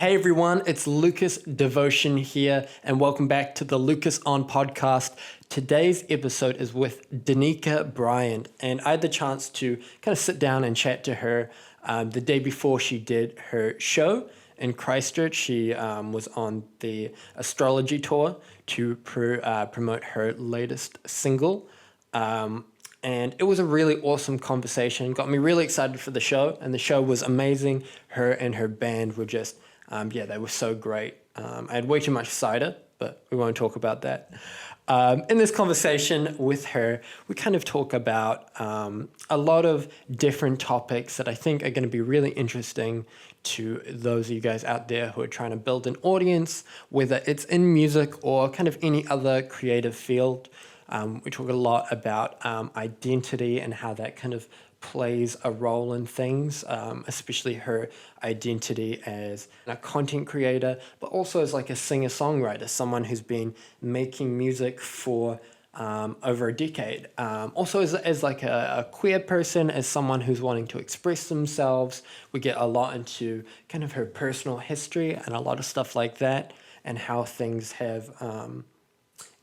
Hey everyone, it's Lucas Devotion here, and welcome back to the Lucas On podcast. Today's episode is with Danica Bryant, and I had the chance to kind of sit down and chat to her the day before she did her show in Christchurch. She was on the astrology tour to promote her latest single. And it was a really awesome conversation. Got me really excited for the show, and the show was amazing. Her and her band were just, they were so great. I had way too much cider, but we won't talk about that. In this conversation with her, we kind of talk about a lot of different topics that I think are going to be really interesting to those of you guys out there who are trying to build an audience, whether it's in music or kind of any other creative field. We talk a lot about identity and how that kind of plays a role in things, especially her identity as a content creator, but also as like a singer-songwriter, someone who's been making music for over a decade. Also as like a queer person, as someone who's wanting to express themselves. We get a lot into kind of her personal history and a lot of stuff like that, and how things have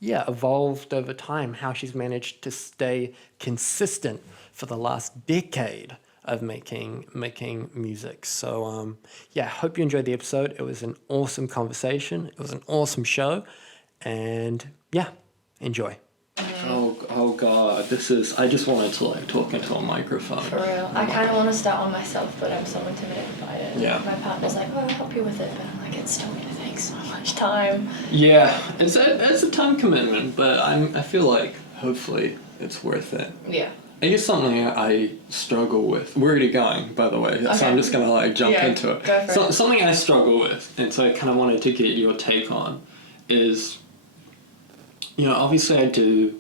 evolved over time, how she's managed to stay consistent for the last decade of making music. So hope you enjoyed the episode. It was an awesome conversation. It was an awesome show. And enjoy. Oh God, I just wanted to like talk into a microphone. For real. I kind of want to start one myself, but I'm so intimidated by it. Yeah. My partner's like, I'll help you with it, but I'm like, it's still going to take so much time. Yeah, it's a time commitment, but I feel like hopefully it's worth it. Yeah. I guess something I struggle with. We're already going, by the way, so I'm just gonna like jump into it. Go for it. Something I struggle with, and so I kind of wanted to get your take on, is, obviously I do,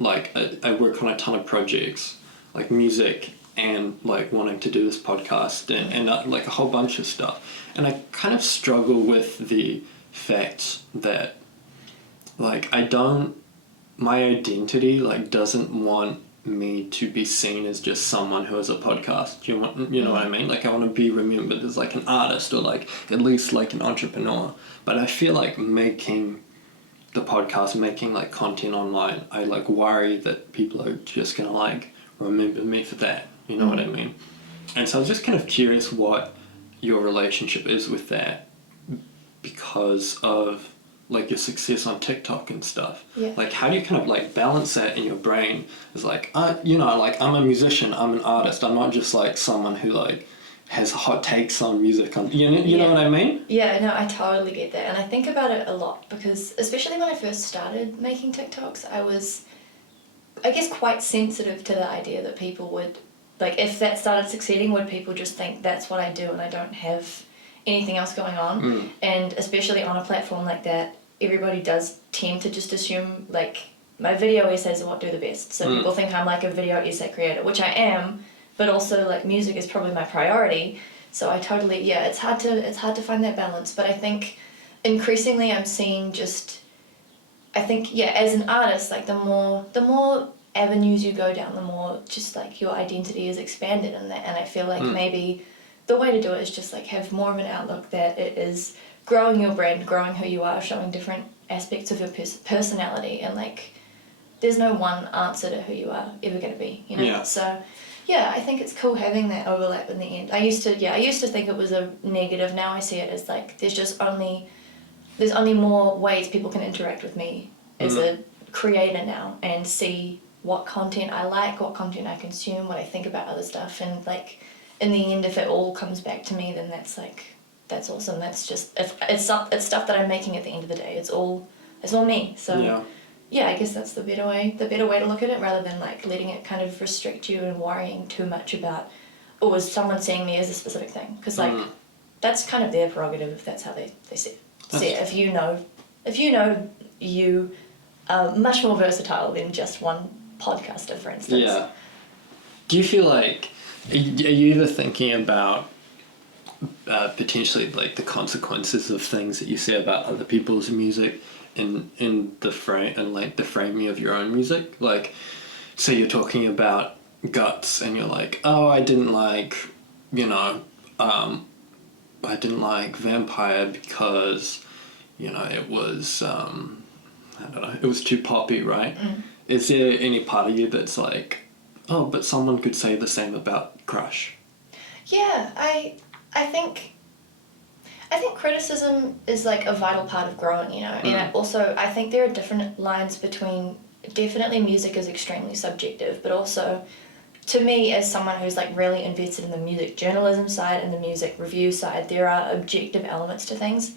like I work on a ton of projects, like music and like wanting to do this podcast and like a whole bunch of stuff, and I kind of struggle with the fact that like my identity like doesn't want me to be seen as just someone who has a podcast. You know what I mean? Like I want to be remembered as like an artist or like at least like an entrepreneur. But I feel like making the podcast, making like content online, I like worry that people are just gonna like remember me for that. You know what I mean? And so I was just kind of curious what your relationship is with that, because of like your success on TikTok and stuff. Yeah. Like how do you kind of like balance that in your brain? It's like, like I'm a musician, I'm an artist, I'm not just like someone who like has hot takes on music. You know what I mean? Yeah, no, I totally get that. And I think about it a lot because especially when I first started making TikToks, I was, I guess, quite sensitive to the idea that people would, like if that started succeeding, would people just think that's what I do and I don't have anything else going on? And especially on a platform like that, everybody does tend to just assume like my video essays are what do the best. So people think I'm like a video essay creator, which I am, but also like music is probably my priority. So I totally, it's hard to find that balance. But I think increasingly I'm seeing as an artist, like the more avenues you go down, the more just like your identity is expanded in that. And I feel like maybe the way to do it is just like have more of an outlook that it is growing your brand, growing who you are, showing different aspects of your personality, and like there's no one answer to who you are ever going to be, Yeah. So I think it's cool having that overlap in the end. I used to think it was a negative. Now I see it as like there's only more ways people can interact with me as a creator now and see what content I like, what content I consume, what I think about other stuff, and like in the end, if it all comes back to me, then that's awesome. That's just it's stuff that I'm making at the end of the day. It's all me. So I guess that's the better way to look at it, rather than like letting it kind of restrict you and worrying too much about, is someone seeing me as a specific thing? Because like that's kind of their prerogative if that's how they see it. If you know you are much more versatile than just one podcaster, for instance. Yeah. Do you feel like, are you ever thinking about potentially like the consequences of things that you say about other people's music in the framing of your own music? Like, say you're talking about Guts and you're like, oh, I didn't like, I didn't like Vampire because, it was, I don't know, it was too poppy, right? Is there any part of you that's like, oh, but someone could say the same about Crush? Yeah, I think criticism is like a vital part of growing, and I think there are different lines between, definitely music is extremely subjective, but also to me, as someone who's like really invested in the music journalism side and the music review side, there are objective elements to things.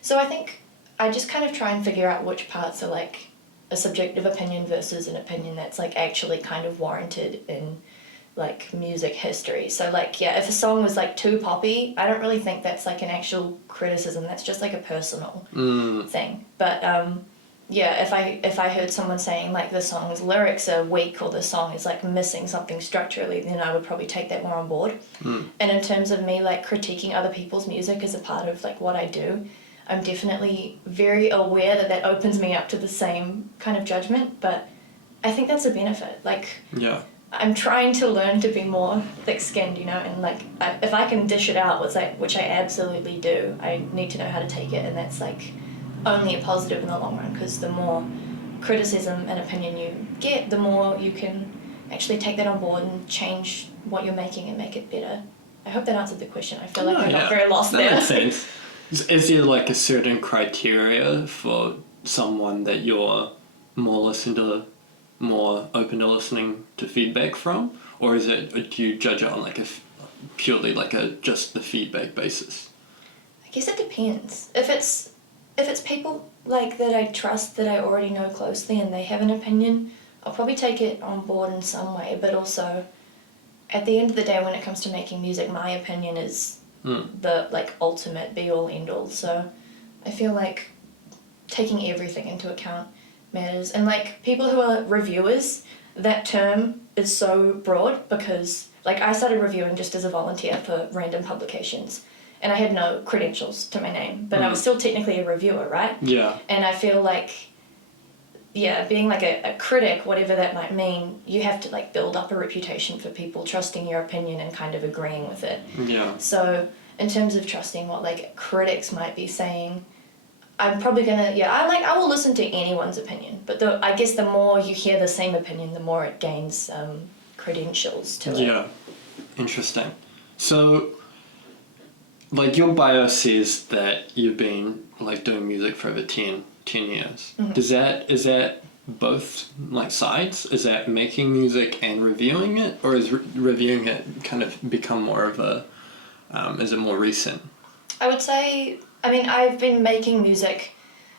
So I think I just kind of try and figure out which parts are like a subjective opinion versus an opinion that's like actually kind of warranted in like music history. So like, yeah, if a song was like too poppy, I don't really think that's like an actual criticism. That's just like a personal thing. But yeah, if I heard someone saying like the song's lyrics are weak or the song is like missing something structurally, then I would probably take that more on board. And in terms of me like critiquing other people's music as a part of like what I do, I'm definitely very aware that that opens me up to the same kind of judgment, but I think that's a benefit. Like, Yeah. I'm trying to learn to be more thick-skinned, and like if I can dish it out, which I absolutely do, I need to know how to take it, and that's like only a positive in the long run, because the more criticism and opinion you get, the more you can actually take that on board and change what you're making and make it better. I hope that answered the question. I feel like I got very lost there. That makes sense. Is there like a certain criteria for someone that you're more open to listening to feedback from, or do you judge it on like purely like just the feedback basis? I guess it depends. If it's people like that I trust, that I already know closely, and they have an opinion, I'll probably take it on board in some way. But also, at the end of the day, when it comes to making music, my opinion is the like ultimate be all end all. So I feel like taking everything into account matters. And like people who are reviewers, that term is so broad, because like I started reviewing just as a volunteer for random publications, and I had no credentials to my name, but I was still technically a reviewer, right? Yeah. And I feel like, yeah, being like a critic, whatever that might mean, you have to like build up a reputation for people trusting your opinion and kind of agreeing with it. Yeah. So in terms of trusting what like critics might be saying, I'm probably gonna, I will listen to anyone's opinion, but I guess the more you hear the same opinion, the more it gains credentials to it. Yeah, interesting. So, like your bio says that you've been like doing music for over 10 years. Is that both like sides? Is that making music and reviewing it, or is reviewing it kind of become more of is it more recent? I would say, I've been making music.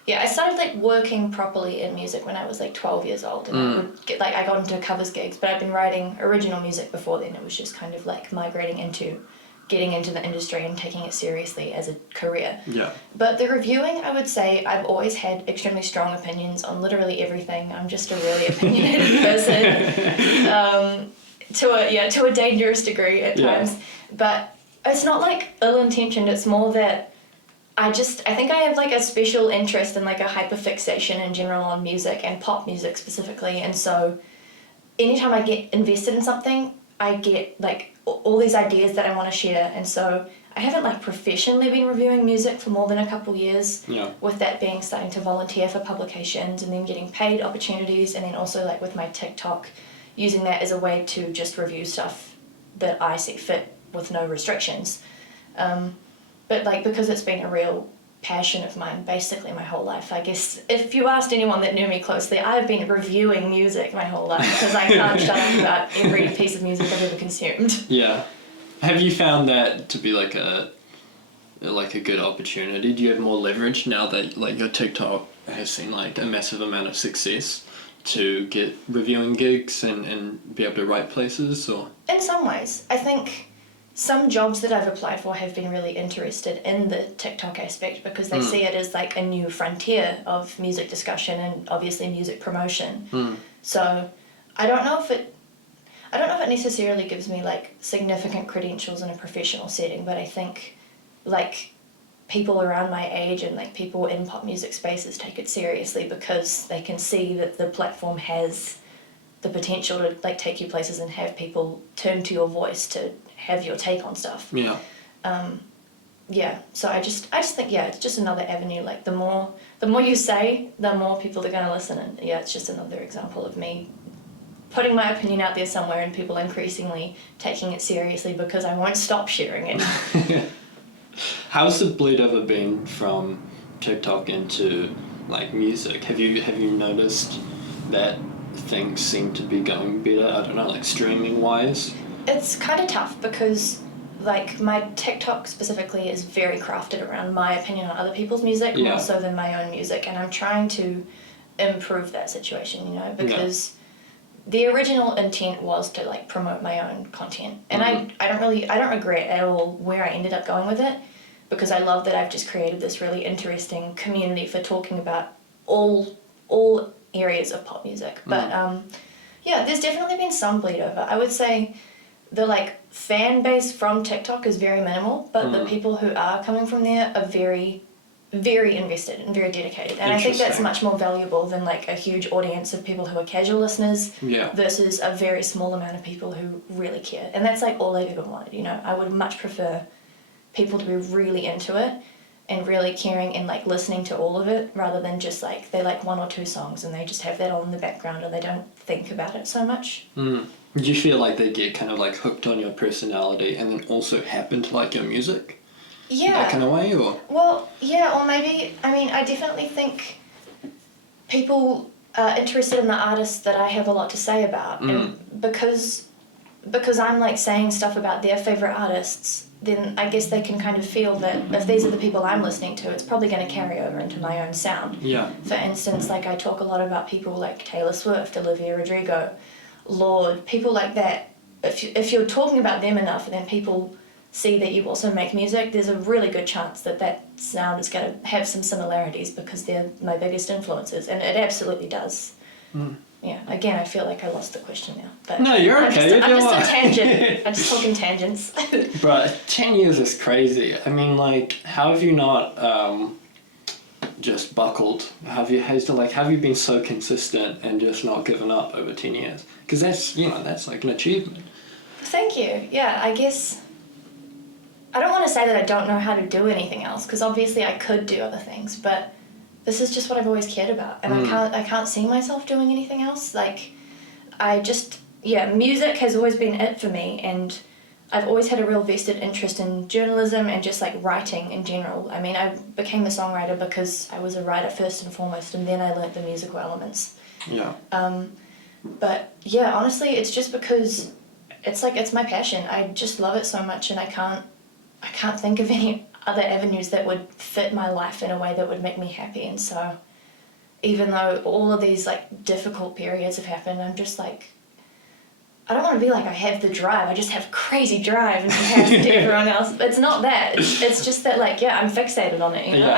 Yeah, I started like working properly in music when I was like 12 years old, and I got into covers gigs, but I've been writing original music before then. It was just kind of like migrating into getting into the industry and taking it seriously as a career. Yeah. But the reviewing, I would say I've always had extremely strong opinions on literally everything. I'm just a really opinionated person, to a dangerous degree at times. But it's not like ill-intentioned, it's more that I think I have like a special interest and like a hyperfixation in general on music and pop music specifically, and so anytime I get invested in something, I get like all these ideas that I want to share, and so I haven't like professionally been reviewing music for more than a couple years. Yeah. With that being starting to volunteer for publications and then getting paid opportunities, and then also like with my TikTok, using that as a way to just review stuff that I see fit with no restrictions. But like because it's been a real passion of mine basically my whole life, I guess if you asked anyone that knew me closely, I've been reviewing music my whole life, because I can't shut up about every piece of music I've ever consumed. Yeah. Have you found that to be like a good opportunity? Do you have more leverage now that like your TikTok has seen like a massive amount of success to get reviewing gigs and be able to write places, or? In some ways, I think some jobs that I've applied for have been really interested in the TikTok aspect, because they see it as like a new frontier of music discussion and obviously music promotion. So I don't know if it necessarily gives me like significant credentials in a professional setting, but I think like people around my age and like people in pop music spaces take it seriously, because they can see that the platform has the potential to like take you places and have people turn to your voice to have your take on stuff. Yeah. yeah, so I just think, yeah, it's just another avenue. Like the more you say, the more people are going to listen. And yeah, it's just another example of me putting my opinion out there somewhere and people increasingly taking it seriously because I won't stop sharing it. How's the bleed over been from TikTok into like music? Have you noticed that things seem to be going better? I don't know, like streaming wise. It's kind of tough because like my TikTok specifically is very crafted around my opinion on other people's music more so than my own music, and I'm trying to improve that situation, you know, because the original intent was to like promote my own content, and I don't regret at all where I ended up going with it, because I love that I've just created this really interesting community for talking about all areas of pop music. But yeah, there's definitely been some bleed over. I would say the like fan base from TikTok is very minimal, but the people who are coming from there are very, very invested and very dedicated. And I think that's much more valuable than like a huge audience of people who are casual listeners versus a very small amount of people who really care. And that's like all I've ever wanted, you know. I would much prefer people to be really into it and really caring and like listening to all of it, rather than just like they like one or two songs and they just have that on in the background and they don't think about it so much. Do you feel like they get kind of like hooked on your personality and then also happen to like your music? Yeah. That kind of way, or? Well, yeah, or maybe, I mean, I definitely think people are interested in the artists that I have a lot to say about, and because I'm like saying stuff about their favourite artists, then I guess they can kind of feel that if these are the people I'm listening to, it's probably going to carry over into my own sound. Yeah. For instance, like I talk a lot about people like Taylor Swift, Olivia Rodrigo, Lorde, people like that. If you're talking about them enough, and then people see that you also make music, there's a really good chance that that sound is going to have some similarities because they're my biggest influences, and it absolutely does. Yeah, again, I feel like I lost the question now. But no, you're okay. I'm just a tangent. I'm just talking tangents. But 10 years is crazy. I mean, like, how have you not just buckled? Have you been so consistent and just not given up over 10 years? Because that's like an achievement. Thank you. Yeah, I guess I don't want to say that I don't know how to do anything else, because obviously I could do other things, but this is just what I've always cared about, and I can't see myself doing anything else. Like, music has always been it for me, and I've always had a real vested interest in journalism and just like writing in general. I mean, I became a songwriter because I was a writer first and foremost, and then I learnt the musical elements. Yeah. But yeah, honestly, it's just because it's my passion. I just love it so much, and I can't think of any other avenues that would fit my life in a way that would make me happy. And so even though all of these like difficult periods have happened, I'm just like, I don't want to be like I have the drive. I just have crazy drive in comparison to everyone else. It's not that. It's just that like, yeah, I'm fixated on it, you know.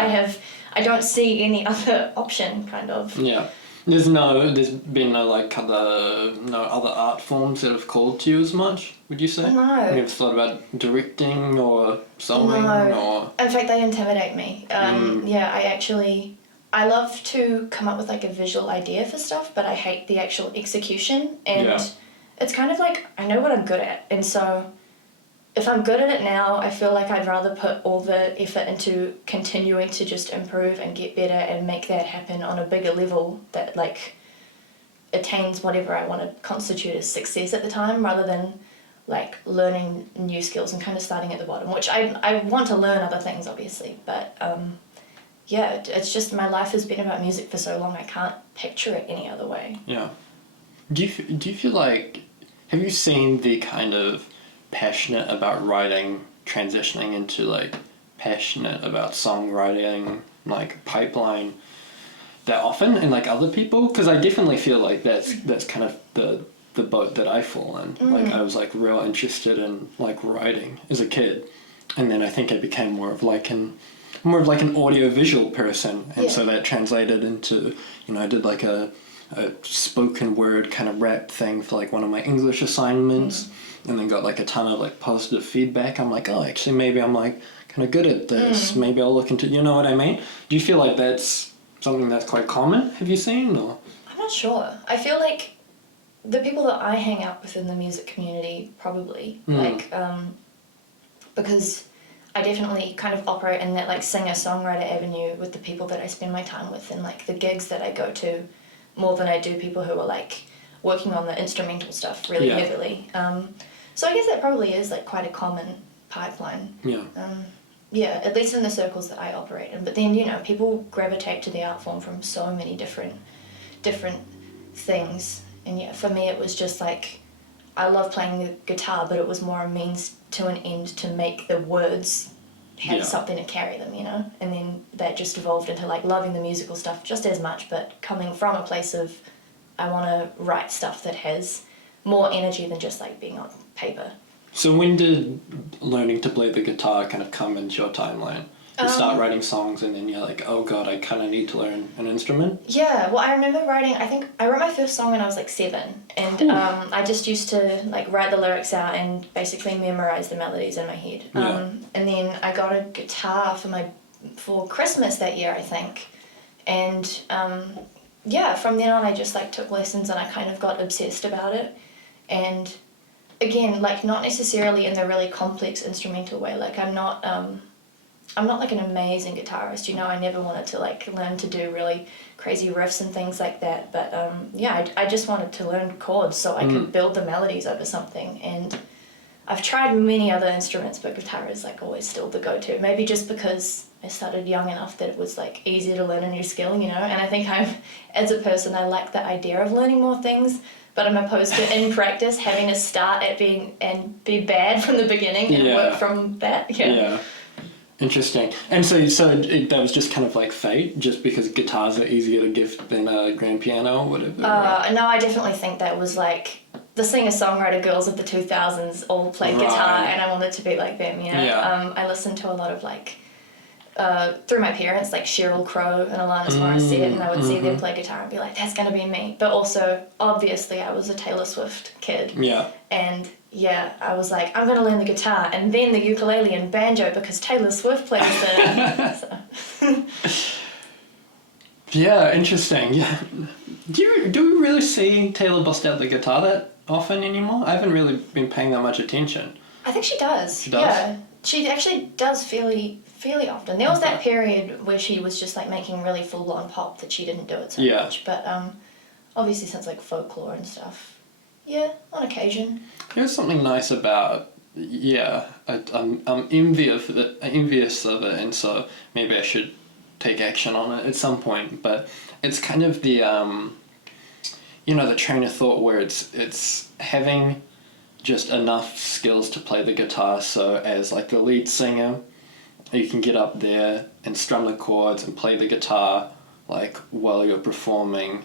I don't see any other option, kind of. Yeah. There's been no other art forms that have called to you as much, would you say? No. Have you ever thought about directing or sewing? No. In fact, they intimidate me. Yeah, I love to come up with like a visual idea for stuff, but I hate the actual execution. And it's kind of like, I know what I'm good at, and so if I'm good at it now, I feel like I'd rather put all the effort into continuing to just improve and get better and make that happen on a bigger level that like attains whatever I want to constitute as success at the time, rather than like learning new skills and kind of starting at the bottom, which I want to learn other things obviously, but yeah, it's just my life has been about music for so long, I can't picture it any other way. Yeah. Do you feel like, have you seen the kind of passionate about writing transitioning into like passionate about songwriting like pipeline that often in like other people? Because I definitely feel like that's kind of the boat that I fall in. Like I was like real interested in like writing as a kid, and then I think I became more of like an audio visual person, and so that translated into, you know, I did like a spoken word kind of rap thing for like one of my English assignments, and then got like a ton of like positive feedback. I'm like, oh, actually maybe I'm like kind of good at this. Maybe I'll look into, you know what I mean? Do you feel like that's something that's quite common? Have you seen, or? I'm not sure. I feel like the people that I hang out with in the music community probably, like, because I definitely kind of operate in that like singer-songwriter avenue with the people that I spend my time with and like the gigs that I go to more than I do people who are like working on the instrumental stuff really heavily. So I guess that probably is like quite a common pipeline. Yeah. Yeah, at least in the circles that I operate in. But then, you know, people gravitate to the art form from so many different things. And yeah, for me it was just like, I love playing the guitar, but it was more a means to an end to make the words have something to carry them, you know? And then that just evolved into like loving the musical stuff just as much, but coming from a place of, I want to write stuff that has more energy than just like being on paper. So when did learning to play the guitar kind of come into your timeline? You start writing songs and then you're like, oh god, I kind of need to learn an instrument? Yeah, well, I remember writing, I think I wrote my first song when I was like 7, and I just used to like write the lyrics out and basically memorize the melodies in my head. And then I got a guitar for Christmas that year, I think. And from then on I just like took lessons and I kind of got obsessed about it. And again, like not necessarily in the really complex instrumental way, like I'm not like an amazing guitarist, you know, I never wanted to like learn to do really crazy riffs and things like that, but I just wanted to learn chords so I could build the melodies over something. And I've tried many other instruments, but guitar is like always still the go-to, maybe just because I started young enough that it was like easier to learn a new skill, you know, and I think as a person, I like the idea of learning more things, but I'm opposed to in practice having to start at be bad from the beginning and work from that. Yeah. Interesting. And so that was just kind of like fate, just because guitars are easier to gift than a grand piano or whatever? No, I definitely think that was like the singer-songwriter girls of the 2000s all played guitar, and I wanted to be like them, you know? Yeah. I listened to a lot of like, through my parents, like Sheryl Crow and Alanis Morissette, and I would see them play guitar and be like, that's gonna be me. But also, obviously, I was a Taylor Swift kid. Yeah. And yeah, I was like, I'm gonna learn the guitar and then the ukulele and banjo because Taylor Swift plays them. Yeah, interesting. Yeah. Do we really see Taylor bust out the guitar that often anymore? I haven't really been paying that much attention. I think she does. She does? Yeah. She actually does fairly often. There was that period where she was just like making really full-on pop that she didn't do it so much. But obviously since like folklore and stuff, yeah, on occasion. There's something nice about, I'm envious of it, and so maybe I should take action on it at some point. But it's kind of the, the train of thought where it's having just enough skills to play the guitar, so as like the lead singer, you can get up there and strum the chords and play the guitar like while you're performing,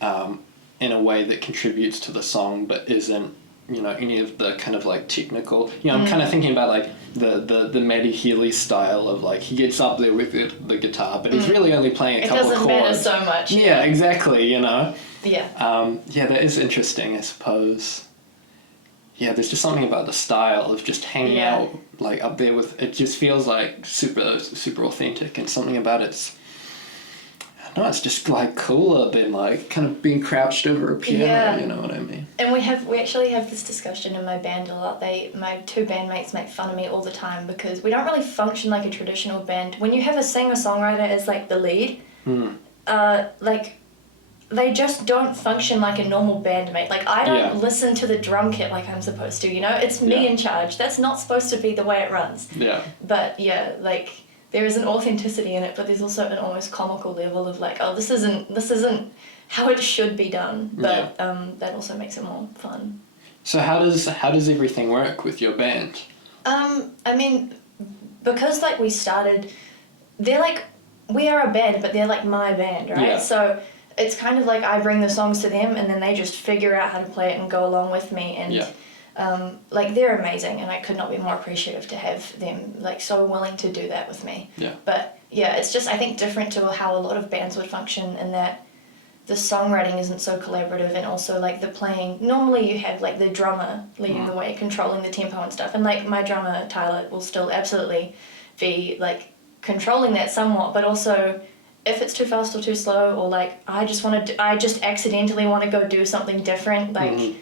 in a way that contributes to the song but isn't, any of the kind of like technical, I'm kind of thinking about like the Maddie Healy style of like he gets up there with the guitar but he's really only playing a couple of chords. It doesn't matter so much. Yeah, exactly, Yeah. That is interesting, I suppose. Yeah, there's just something about the style of just hanging out like up there with it. Just feels like super super authentic, and something about it's just like cooler than like kind of being crouched over a piano. You know what I mean? And we actually have this discussion in my band a lot. My two bandmates make fun of me all the time because we don't really function like a traditional band. When you have a singer-songwriter as like the lead, like they just don't function like a normal bandmate. Like I don't listen to the drum kit like I'm supposed to, It's me in charge. That's not supposed to be the way it runs. Yeah. But like there is an authenticity in it, but there's also an almost comical level of like, oh, this isn't how it should be done. But that also makes it more fun. So how does everything work with your band? I mean, because like we started, they're like, we are a band, but they're like my band, right? Yeah. So it's kind of like I bring the songs to them and then they just figure out how to play it and go along with me. And like they're amazing and I could not be more appreciative to have them like so willing to do that with me. Yeah. But yeah, it's just I think different to how a lot of bands would function in that the songwriting isn't so collaborative, and also like the playing, normally you have like the drummer leading the way, controlling the tempo and stuff, and like my drummer Tyler will still absolutely be like controlling that somewhat, but also if it's too fast or too slow, or like I just accidentally want to go do something different, like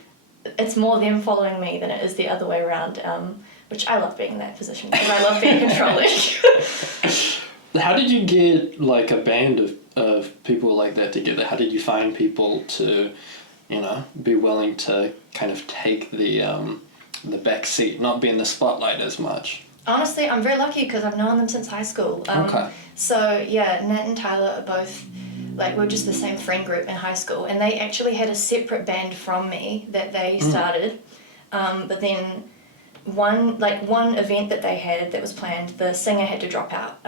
it's more them following me than it is the other way around. which I love being in that position because I love being controlling. How did you get like a band of people like that together? How did you find people to, be willing to kind of take the back seat, not be in the spotlight as much? Honestly, I'm very lucky because I've known them since high school. Okay. So yeah, Nat and Tyler are both, like, we're just the same friend group in high school, and they actually had a separate band from me that they started. But then one event that they had that was planned, the singer had to drop out.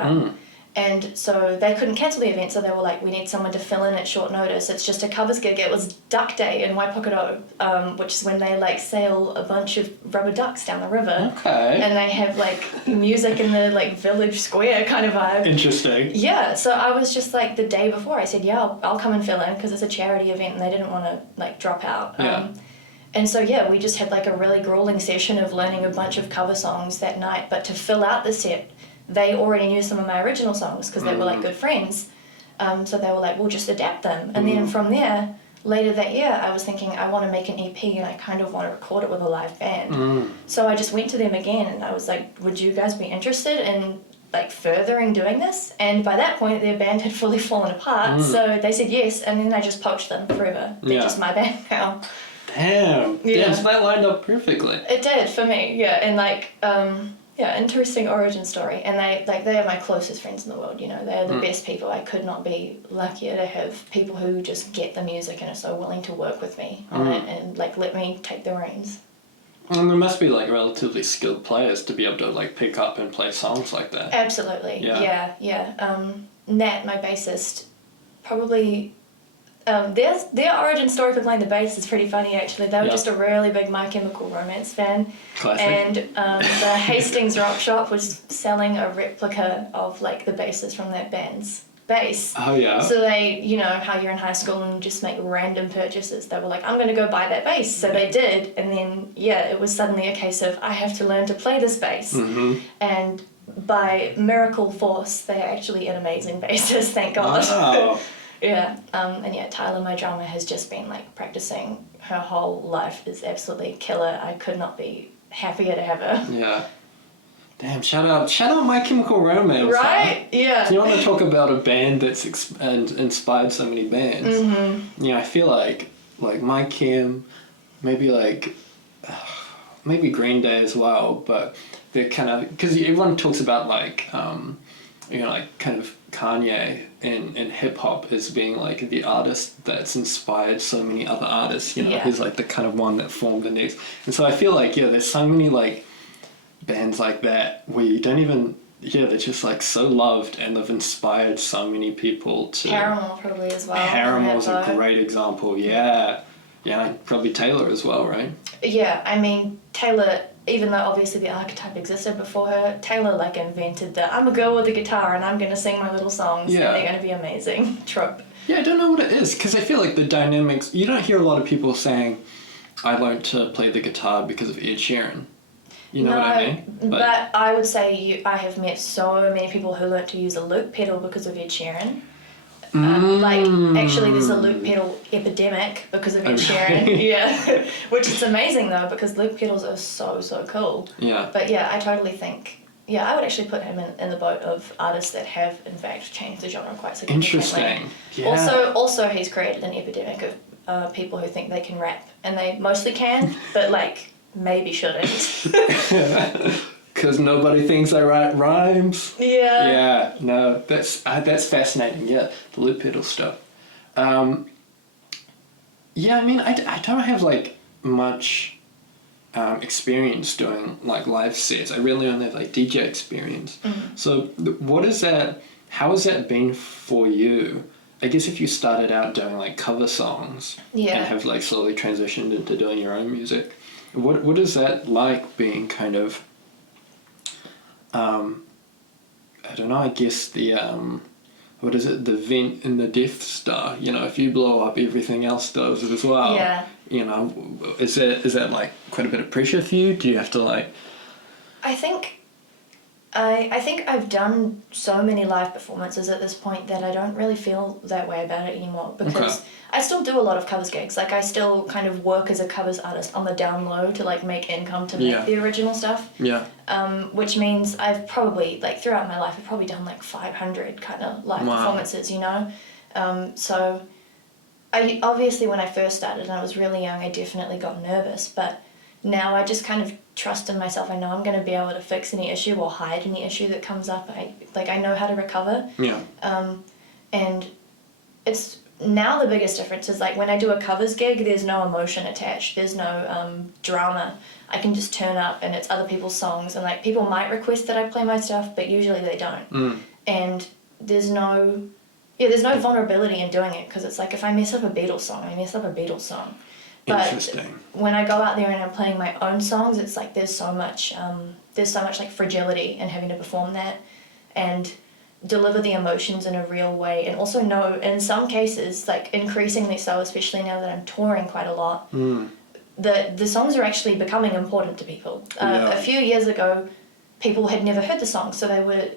And so they couldn't cancel the event, so they were like, we need someone to fill in at short notice. It's just a covers gig. It was Duck Day in Waipukurau, which is when they like sail a bunch of rubber ducks down the river. Okay. And they have like music in the like village square kind of vibe. Interesting. Yeah, so I was just like, the day before I said, yeah, I'll come and fill in because it's a charity event and they didn't want to like drop out. Yeah. And so yeah, we just had like a really grueling session of learning a bunch of cover songs that night, but to fill out the set, they already knew some of my original songs because they were like good friends. So they were like, we'll just adapt them. And then from there, later that year, I was thinking I want to make an EP and I kind of want to record it with a live band. So I just went to them again and I was like, would you guys be interested in like furthering doing this? And by that point, their band had fully fallen apart. So they said yes, and then I just poached them forever. They're just my band now. Damn. Yeah. Damn, so that lined up perfectly. It did for me, yeah. And like, interesting origin story. And they are my closest friends in the world, they're the best people. I could not be luckier to have people who just get the music and are so willing to work with me on it and like let me take the reins. And there must be like relatively skilled players to be able to like pick up and play songs like that. Absolutely, yeah. Nat, my bassist, probably... their origin story for playing the bass is pretty funny actually. They were just a really big My Chemical Romance fan. Classic. And the Hastings Rock Shop was selling a replica of like the basses from that band's bass. Oh yeah. So they, how you're in high school and just make random purchases. They were like, I'm going to go buy that bass. So they did, and then it was suddenly a case of I have to learn to play this bass. And by miracle force, they're actually an amazing bassist, thank God. Wow. Yeah, Tyler, my drummer, has just been like practicing her whole life. Is absolutely killer. I could not be happier to have her. Yeah. Damn, shout out My Chemical Romance. Right? Huh? Yeah. Do you want to talk about a band that's inspired so many bands? I feel like My Chem, maybe maybe Green Day as well, but they're kind of, because everyone talks about like kind of Kanye and hip hop as being like the artist that's inspired so many other artists, he's like the kind of one that formed the next. And so I feel like, there's so many like bands like that where you don't even, they're just like so loved and they've inspired so many people to... Paramore probably as well. Paramore's a great example, yeah. Yeah, probably Taylor as well, right? Yeah, I mean, Taylor, even though obviously the archetype existed before her, Taylor like invented the I'm a girl with a guitar and I'm going to sing my little songs and they're going to be amazing trope. Yeah, I don't know what it is, because I feel like the dynamics, you don't hear a lot of people saying, I learned to play the guitar because of Ed Sheeran. You know what I mean? But I would say I have met so many people who learnt to use a loop pedal because of Ed Sheeran. Actually, there's a loop pedal epidemic because of Ed Sheeran. Yeah, which is amazing though because loop pedals are so cool. Yeah. But I totally think I would actually put him in the boat of artists that have in fact changed the genre quite significantly. Interesting. Yeah. Also he's created an epidemic of people who think they can rap and they mostly can, but like maybe shouldn't. Because nobody thinks I write rhymes. Yeah. Yeah, no, that's fascinating. Yeah, the loop pedal stuff. I mean, I don't have like much experience doing like live sets. I really only have like DJ experience. So what is that? How has that been for you? I guess if you started out doing like cover songs and have like slowly transitioned into doing your own music, what is that like being kind of I don't know, I guess the what is it, the vent in the Death Star, if you blow up everything else does as well. Yeah. Is that like quite a bit of pressure for you? Do you have to like... I think I think I've done so many live performances at this point that I don't really feel that way about it anymore, because I still do a lot of covers gigs. Like, I still kind of work as a covers artist on the down low to like make income to make the original stuff. Yeah. Which means I've probably, like, throughout my life, I've probably done like 500 kind of live performances, you know? So I obviously, when I first started and I was really young, I definitely got nervous, but now I just kind of trust in myself. I know I'm going to be able to fix any issue or hide any issue that comes up. I know how to recover. Yeah. And it's now the biggest difference is, like, when I do a covers gig, there's no emotion attached. There's no drama. I can just turn up and it's other people's songs, and like, people might request that I play my stuff, but usually they don't. And there's no vulnerability in doing it, because it's like, if I mess up a Beatles song, I mess up a Beatles song. But when I go out there and I'm playing my own songs, it's like there's so much like fragility in having to perform that and deliver the emotions in a real way, and also know, in some cases, like increasingly so, especially now that I'm touring quite a lot, the songs are actually becoming important to people. A few years ago, people had never heard the song, so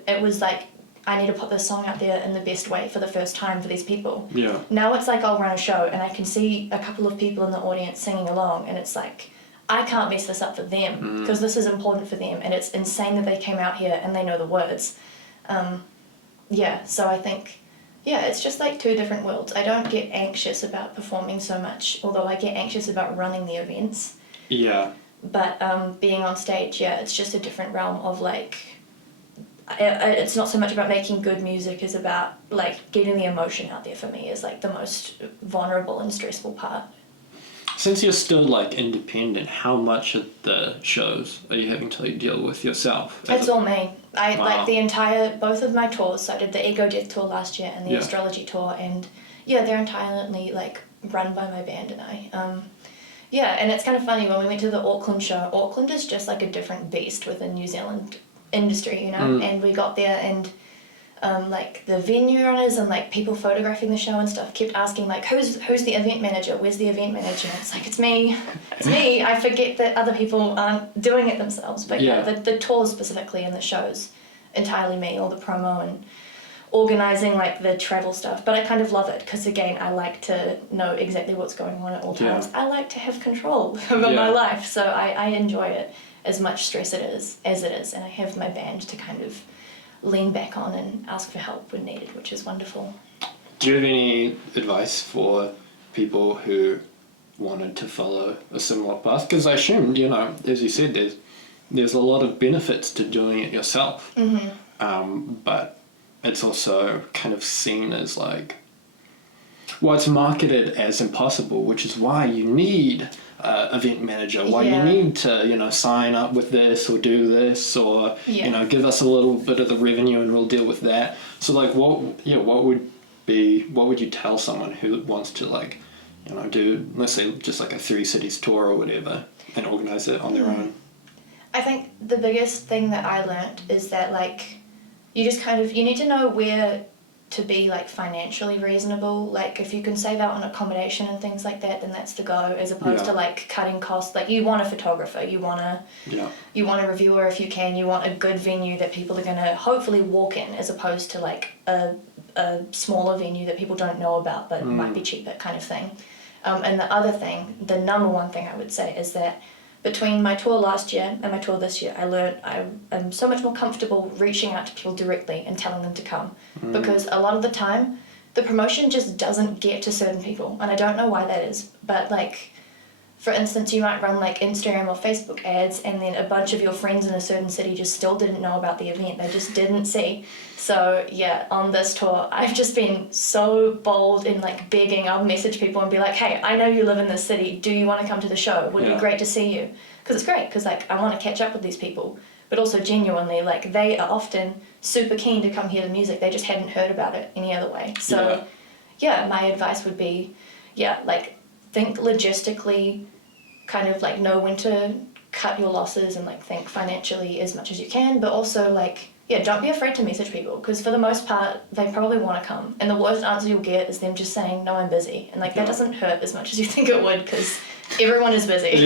it was like, I need to put this song out there in the best way for the first time for these people. Yeah. Now it's like, I'll run a show and I can see a couple of people in the audience singing along, and it's like, I can't mess this up for them, because this is important for them, and it's insane that they came out here and they know the words. So I think, it's just like two different worlds. I don't get anxious about performing so much, although I get anxious about running the events. Yeah. But being on stage, it's just a different realm of, like, it's not so much about making good music, it's about like getting the emotion out there. For me is like the most vulnerable and stressful part. Since you're still like independent, how much of the shows are you having to like deal with yourself? It's all me. I like both of my tours. So I did the Ego Death tour last year and the Astrology tour, and they're entirely like run by my band and I. And it's kind of funny, when we went to the Auckland show, Auckland is just like a different beast within New Zealand industry, you know. And we got there, and like the venue runners and like people photographing the show and stuff kept asking like, who's the event manager, where's the event manager? And it's like, it's me. I forget that other people aren't doing it themselves, but the tours specifically and the shows, entirely me, all the promo and organising like the travel stuff. But I kind of love it, because again, I like to know exactly what's going on at all times. I like to have control over my life, so I enjoy it, as much stress as it is, and I have my band to kind of lean back on and ask for help when needed, which is wonderful. Do you have any advice for people who wanted to follow a similar path? Because I assume, you know, as you said, there's a lot of benefits to doing it yourself, but it's also kind of seen as like, well, it's marketed as impossible, which is why you need event manager, why you need to, you know, sign up with this or do this, or you know, give us a little bit of the revenue and we'll deal with that. So like, what would you tell someone who wants to, like, you know, do, let's say, just like a 3 cities tour or whatever, and organize it on their own? I think the biggest thing that I learnt is that, like, you need to know where to be like financially reasonable. Like, if you can save out on accommodation and things like that, then that's the go, as opposed to like cutting costs. Like, you want a photographer, you want a reviewer if you can, you want a good venue that people are going to hopefully walk in, as opposed to like a smaller venue that people don't know about but might be cheaper, kind of thing. And the number one thing I would say is that between my tour last year and my tour this year, I learned I'm so much more comfortable reaching out to people directly and telling them to come. Because a lot of the time, the promotion just doesn't get to certain people. And I don't know why that is. But, like, for instance, you might run, like, Instagram or Facebook ads, and then a bunch of your friends in a certain city just still didn't know about the event. They just didn't see. So, on this tour, I've just been so bold in, like, begging. I'll message people and be like, hey, I know you live in this city. Do you want to come to the show? Would it be great to see you? Because it's great, because, like, I want to catch up with these people. But also, genuinely, like, they are often super keen to come hear the music. They just hadn't heard about it any other way. So, my advice would be, like, think logistically, kind of, like, know when to cut your losses and, like, think financially as much as you can. But also, like, don't be afraid to message people, because for the most part, they probably want to come. And the worst answer you'll get is them just saying, no, I'm busy. And, like, that doesn't hurt as much as you think it would, because everyone is busy.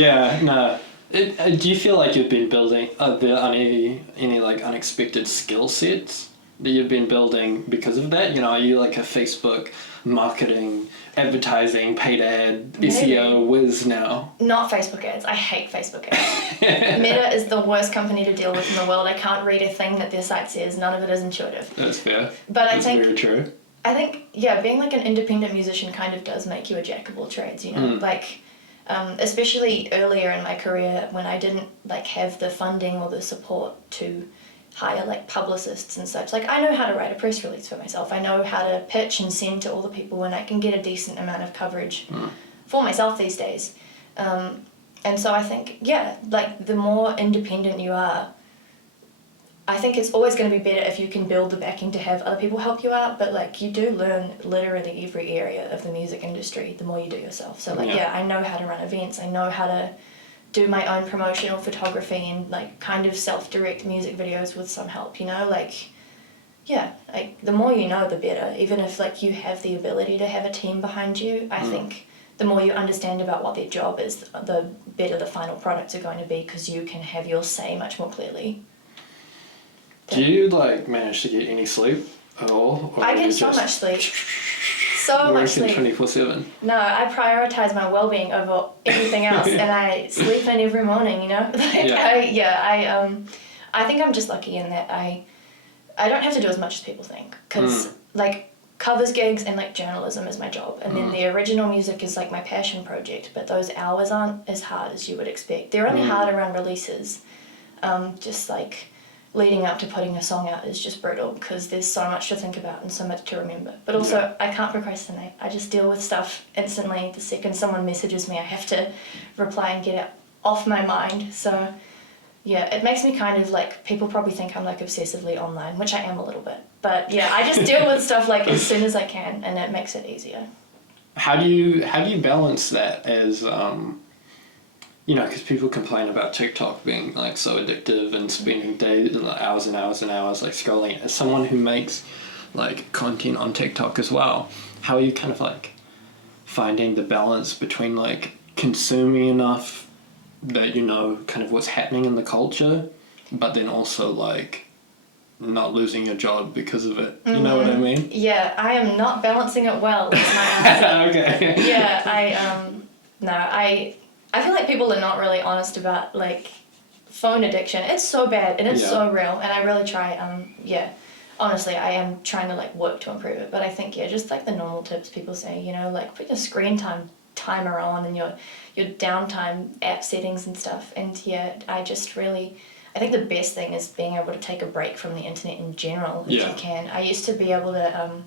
Do you feel like you've been building, are there any like unexpected skill sets that you've been building because of that? You know, are you like a Facebook marketing, advertising, paid ad, SEO whiz now? Not Facebook ads. I hate Facebook ads. Meta is the worst company to deal with in the world. I can't read a thing that their site says. None of it is intuitive. That's fair. But That's very true. I think, yeah, being like an independent musician kind of does make you a jack of all trades, you know? Like, especially earlier in my career when I didn't like have the funding or the support to hire like publicists and such. Like, I know how to write a press release for myself. I know how to pitch and send to all the people, and I can get a decent amount of coverage for myself these days. And so I think, yeah, like the more independent you are, I think it's always going to be better if you can build the backing to have other people help you out, but like you do learn literally every area of the music industry the more you do yourself. So like, yeah, I know how to run events, I know how to do my own promotional photography and like kind of self-direct music videos with some help, you know, like, yeah, like the more you know the better. Even if like you have the ability to have a team behind you, I think the more you understand about what their job is, the better the final products are going to be, because you can have your say much more clearly. Do you like manage to get any sleep at all? I get so much sleep. So much sleep. 24/7. No, I prioritize my well-being over everything else, and I sleep in every morning, you know? Like, I think I'm just lucky in that I don't have to do as much as people think, because like covers gigs and like journalism is my job, and then the original music is like my passion project, but those hours aren't as hard as you would expect. They're only hard around releases. Just like leading up to putting a song out is just brutal, because there's so much to think about and so much to remember. But also, I can't procrastinate. I just deal with stuff instantly. The second someone messages me, I have to reply and get it off my mind. So, yeah, it makes me kind of like, people probably think I'm like obsessively online, which I am a little bit. But yeah, I just deal with stuff like as soon as I can, and it makes it easier. How do you balance that as you know, because people complain about TikTok being like so addictive and spending days, hours and hours and hours like scrolling. As someone who makes like content on TikTok as well, how are you kind of like finding the balance between like consuming enough that you know kind of what's happening in the culture, but then also like not losing your job because of it? You know what I mean? Yeah, I am not balancing it well, is my answer. Okay. Yeah, I feel like people are not really honest about like phone addiction. It's so bad and it's so real, and I really try. Honestly, I am trying to like work to improve it. But I think just like the normal tips people say, you know, like put your screen timer on and your downtime app settings and stuff. And I think the best thing is being able to take a break from the internet in general if you can. I used to be able to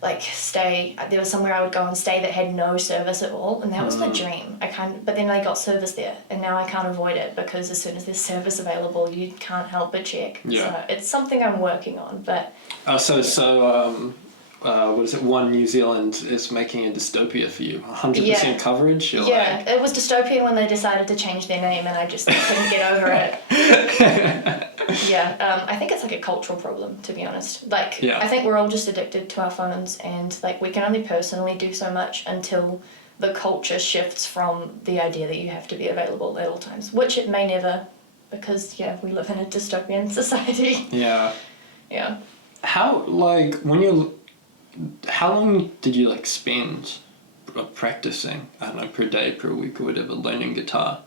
there was somewhere I would go and stay that had no service at all, and that was my dream. But then I got service there, and now I can't avoid it, because as soon as there's service available, you can't help but check. So it's something I'm working on, but... what is it? One New Zealand is making a dystopia for you. 100% coverage? It was dystopian when they decided to change their name, and I just couldn't get over it. I think it's like a cultural problem, to be honest. Like, I think we're all just addicted to our phones, and like we can only personally do so much until the culture shifts from the idea that you have to be available at all times, which it may never, because we live in a dystopian society. How long did you like spend practicing, I don't know, per day, per week or whatever, learning guitar?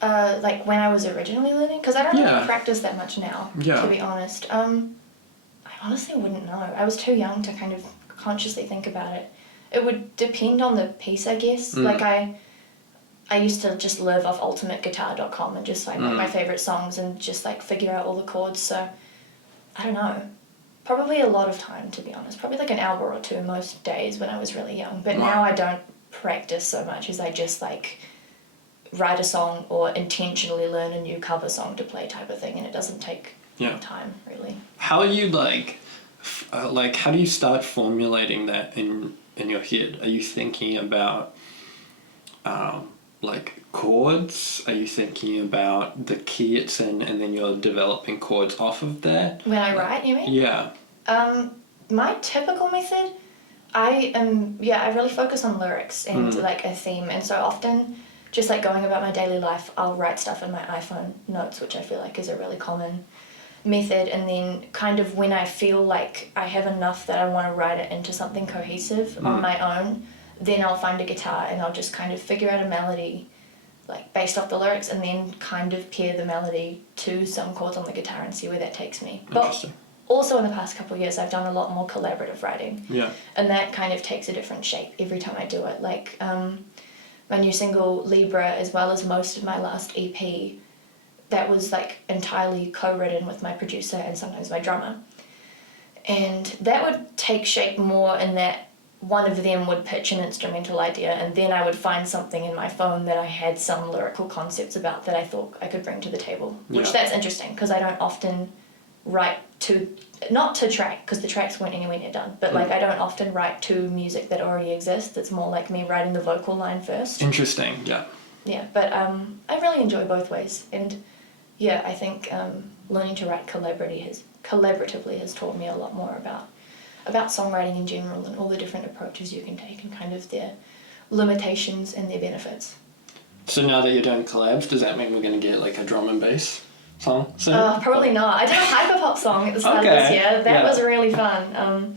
Like when I was originally learning, because I don't really practice that much now, to be honest. I honestly wouldn't know. I was too young to kind of consciously think about it. It would depend on the piece, I guess. Like I used to just live off ultimateguitar.com and just find my favorite songs and just like figure out all the chords. So I don't know. Probably a lot of time, to be honest. Probably like an hour or two most days when I was really young. But now I don't practice so much as I just like write a song or intentionally learn a new cover song to play type of thing, and it doesn't take time, really. How are you how do you start formulating that in your head? Are you thinking about like chords? Are you thinking about the key it's in, and then you're developing chords off of that? When I write, you mean? Yeah. My typical method, I really focus on lyrics and like a theme, and so often just like going about my daily life, I'll write stuff in my iPhone notes, which I feel like is a really common method, and then kind of when I feel like I have enough that I want to write it into something cohesive on my own, then I'll find a guitar and I'll just kind of figure out a melody like based off the lyrics, and then kind of pair the melody to some chords on the guitar and see where that takes me. But also in the past couple of years I've done a lot more collaborative writing, and that kind of takes a different shape every time I do it. Like my new single Libra, as well as most of my last EP, that was like entirely co-written with my producer and sometimes my drummer, and that would take shape more in that one of them would pitch an instrumental idea, and then I would find something in my phone that I had some lyrical concepts about that I thought I could bring to the table, which that's interesting because I don't often write to, not to track, because the tracks weren't anywhere near done, but like I don't often write to music that already exists. It's more like me writing the vocal line first. Interesting, yeah. Yeah, but I really enjoy both ways, and yeah, I think learning to write collaboratively has taught me a lot more about songwriting in general and all the different approaches you can take and kind of their limitations and their benefits. So now that you're doing collabs, does that mean we're going to get like a drum and bass song soon? Probably not. I did a hyperpop song at the start of this year. That was really fun.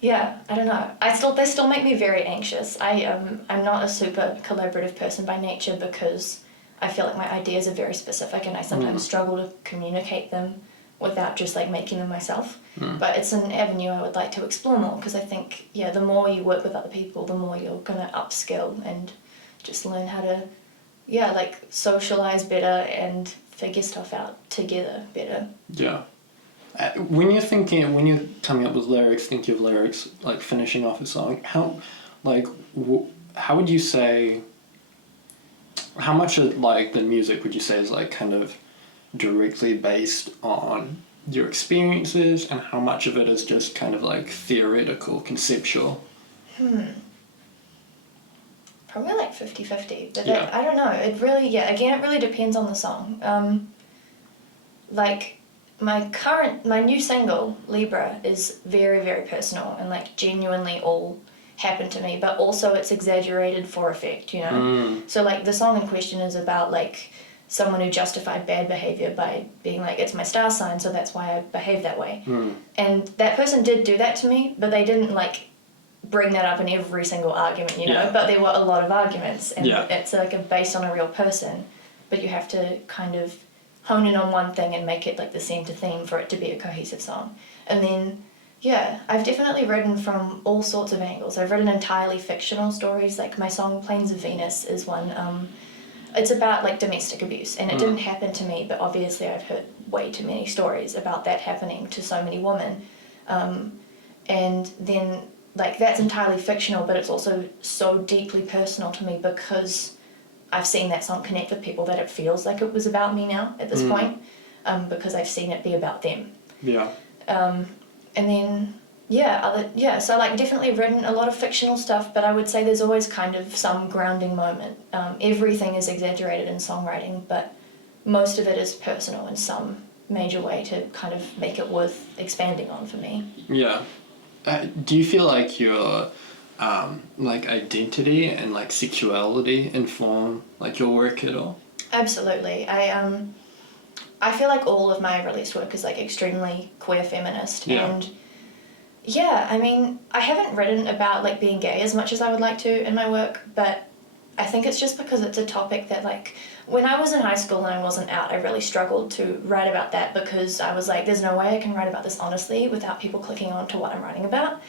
Yeah, I don't know. They still make me very anxious. I'm not a super collaborative person by nature because I feel like my ideas are very specific and I sometimes struggle to communicate them without just like making them myself. But it's an avenue I would like to explore more, because I think, the more you work with other people, the more you're going to upskill and just learn how to, like socialize better and figure stuff out together better. Yeah. When you're coming up with lyrics, thinking of lyrics, like finishing off a song, how would you say, how much of like the music would you say is like kind of directly based on your experiences, and how much of it is just kind of like theoretical, conceptual? Probably like 50-50, but I don't know, it really, again, it really depends on the song. Like my new single, Libra, is very, very personal and like genuinely all happened to me, but also it's exaggerated for effect, you know? So like the song in question is about like someone who justified bad behavior by being like, it's my star sign, so that's why I behave that way. And that person did do that to me, but they didn't like bring that up in every single argument, you know? But there were a lot of arguments, and it's like based on a real person, but you have to kind of hone in on one thing and make it like the center theme for it to be a cohesive song. And then I've definitely written from all sorts of angles. I've written entirely fictional stories, like my song Plains of Venus is one. It's about like domestic abuse, and it didn't happen to me, but obviously I've heard way too many stories about that happening to so many women. And then like that's entirely fictional, but it's also so deeply personal to me because I've seen that song connect with people that it feels like it was about me now at this point, because I've seen it be about them. And then so like definitely written a lot of fictional stuff, but I would say there's always kind of some grounding moment. Everything is exaggerated in songwriting, but most of it is personal in some major way to kind of make it worth expanding on for me. Do you feel like your like identity and like sexuality inform like your work at all? Absolutely. I feel like all of my released work is like extremely queer feminist, and I mean, I haven't written about like being gay as much as I would like to in my work, but I think it's just because it's a topic that like when I was in high school and I wasn't out, I really struggled to write about that because I was like, there's no way I can write about this honestly without people clicking on to what I'm writing about.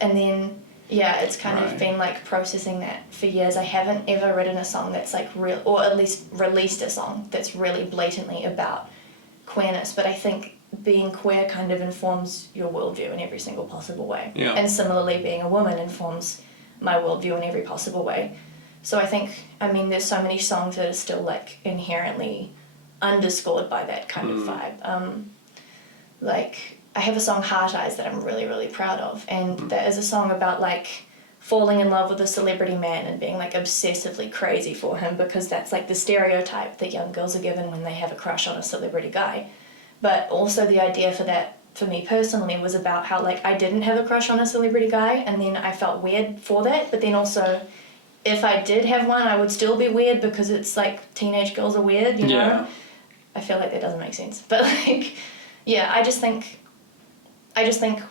And then it's kind of been like processing that for years. I haven't ever written a song that's like real, or at least released a song that's really blatantly about queerness, but I think being queer kind of informs your worldview in every single possible way. And similarly, being a woman informs my worldview in every possible way. So I think, I mean, there's so many songs that are still like inherently underscored by that kind of vibe. Like I have a song Heart Eyes that I'm really, really proud of, and that is a song about like falling in love with a celebrity man and being like obsessively crazy for him, because that's like the stereotype that young girls are given when they have a crush on a celebrity guy. But also the idea for that, for me personally, was about how like I didn't have a crush on a celebrity guy, and then I felt weird for that, but then also if I did have one, I would still be weird because it's like teenage girls are weird, you know? I feel like that doesn't make sense. But like, yeah, I just think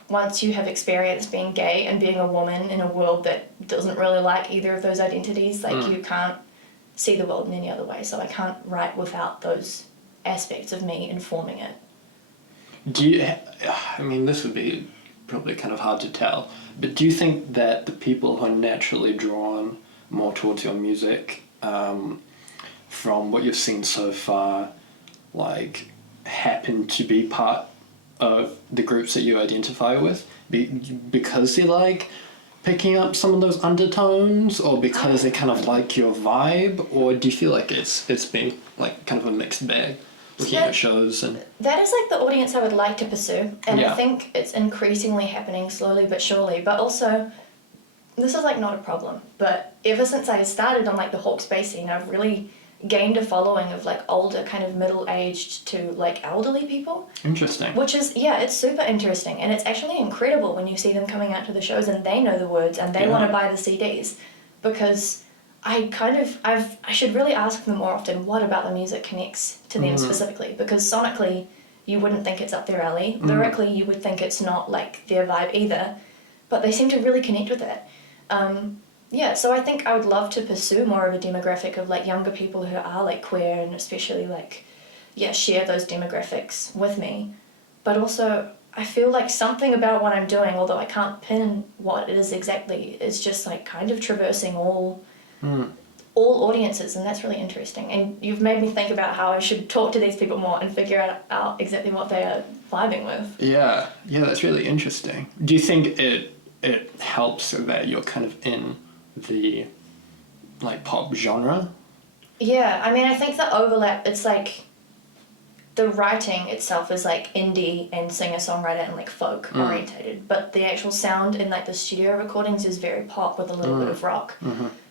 once you have experienced being gay and being a woman in a world that doesn't really like either of those identities, like you can't see the world in any other way. So I can't write without those aspects of me informing it. Do you, I mean, this would be probably kind of hard to tell, but do you think that the people who are naturally drawn more towards your music, from what you've seen so far, like, happen to be part of the groups that you identify with because they like picking up some of those undertones, or because they kind of like your vibe, or do you feel like it's been like kind of a mixed bag looking at shows? And that is like the audience I would like to pursue, and Yeah. I think it's increasingly happening slowly but surely. But also, this is like not a problem, but ever since I started on like the Hawke space scene, I've really gained a following of like older, kind of middle-aged to like elderly people. Interesting. Which is, yeah, it's super interesting, and it's actually incredible when you see them coming out to the shows and they know the words and they want to buy the CDs, because I should really ask them more often, what about the music connects to them specifically, because sonically you wouldn't think it's up their alley, lyrically you would think it's not like their vibe either, but they seem to really connect with it. Yeah, so I think I would love to pursue more of a demographic of like younger people who are like queer, and especially like, yeah, share those demographics with me. But also, I feel like something about what I'm doing, although I can't pin what it is exactly, is just like kind of traversing all audiences, and that's really interesting. And you've made me think about how I should talk to these people more and figure out exactly what they are vibing with. Yeah, that's really interesting. Do you think it helps that you're kind of in the like pop genre? Yeah, I mean, I think the overlap, it's like the writing itself is like indie and singer-songwriter and like folk orientated, but the actual sound in like the studio recordings is very pop with a little bit of rock.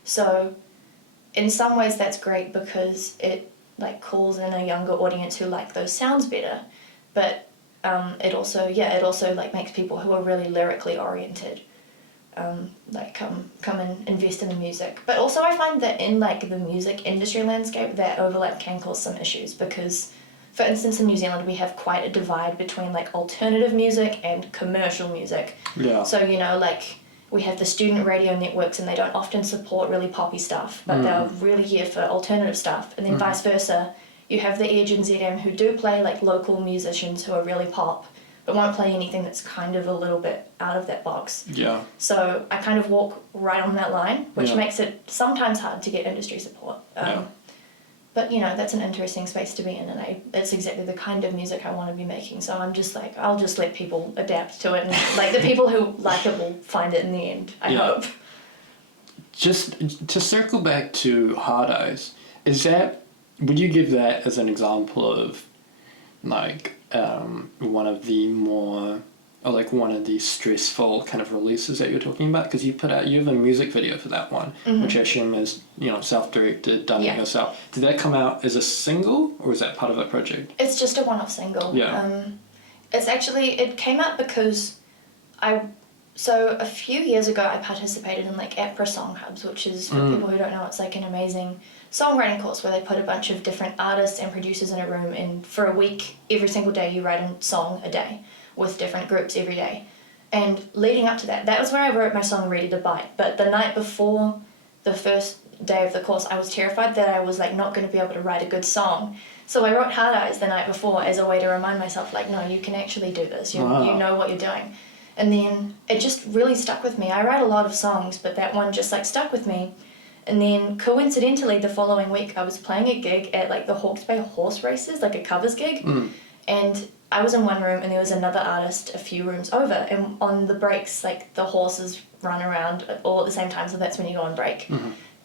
So in some ways that's great because it like calls in a younger audience who like those sounds better, but it also like makes people who are really lyrically oriented like come and invest in the music. But also I find that in like the music industry landscape, that overlap can cause some issues, because for instance in New Zealand we have quite a divide between like alternative music and commercial music. Yeah. So, you know, like we have the student radio networks and they don't often support really poppy stuff, but they're really here for alternative stuff. And then vice versa, you have the Edge and ZM who do play like local musicians who are really pop, but won't play anything that's kind of a little bit out of that box. Yeah. So I kind of walk right on that line, which makes it sometimes hard to get industry support. But, you know, that's an interesting space to be in, and it's exactly the kind of music I want to be making. So I'm just like, I'll just let people adapt to it, and like the people who like it will find it in the end, I hope. Just to circle back to Hard Eyes, would you give that as an example of like one of the more, or like one of the stressful kind of releases that you're talking about? Because you have a music video for that one, which I assume is, you know, self-directed, done it yourself. Did that come out as a single, or was that part of a project? It's just a one-off single. Yeah. It came out because so a few years ago I participated in like APRA Song Hubs, which is, for people who don't know, it's like an amazing songwriting course where they put a bunch of different artists and producers in a room, and for a week, every single day you write a song a day with different groups every day. And leading up to that was where I wrote my song Ready to Bite. But the night before the first day of the course, I was terrified that I was like not going to be able to write a good song. So I wrote Hard Eyes the night before as a way to remind myself, like, no, you can actually do this. You know what you're doing. And then it just really stuck with me. I write a lot of songs, but that one just like stuck with me. And then coincidentally, the following week, I was playing a gig at like the Hawke's Bay horse races, like a covers gig. And I was in one room and there was another artist a few rooms over. And on the breaks, like the horses run around all at the same time, so that's when you go on break.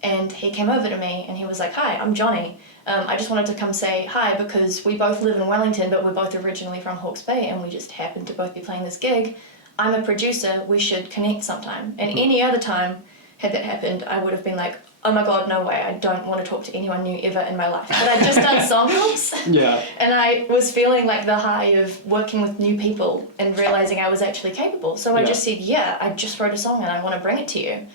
And he came over to me and he was like, "Hi, I'm Johnny. I just wanted to come say hi because we both live in Wellington, but we're both originally from Hawke's Bay and we just happened to both be playing this gig. I'm a producer, we should connect sometime." And any other time, had that happened, I would have been like, "Oh my God, no way, I don't want to talk to anyone new ever in my life." But I'd just done song hubs. Yeah. And I was feeling like the high of working with new people and realizing I was actually capable. So I just said, "Yeah, I just wrote a song and I want to bring it to you."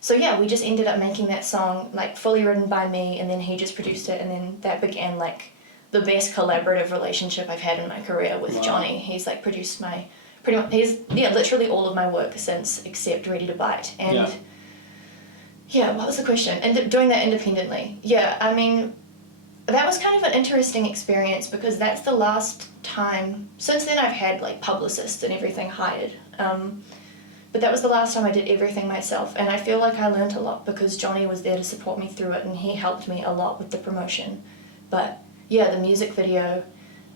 so yeah, we just ended up making that song like fully written by me, and then he just produced it, and then that began like the best collaborative relationship I've had in my career with Wow. Johnny. He's like produced literally all of my work since except Ready to Bite. And yeah, what was the question? And doing that independently. Yeah, I mean, that was kind of an interesting experience because that's the last time, since then I've had like publicists and everything hired. But that was the last time I did everything myself, and I feel like I learned a lot because Johnny was there to support me through it, and he helped me a lot with the promotion. But yeah, the music video,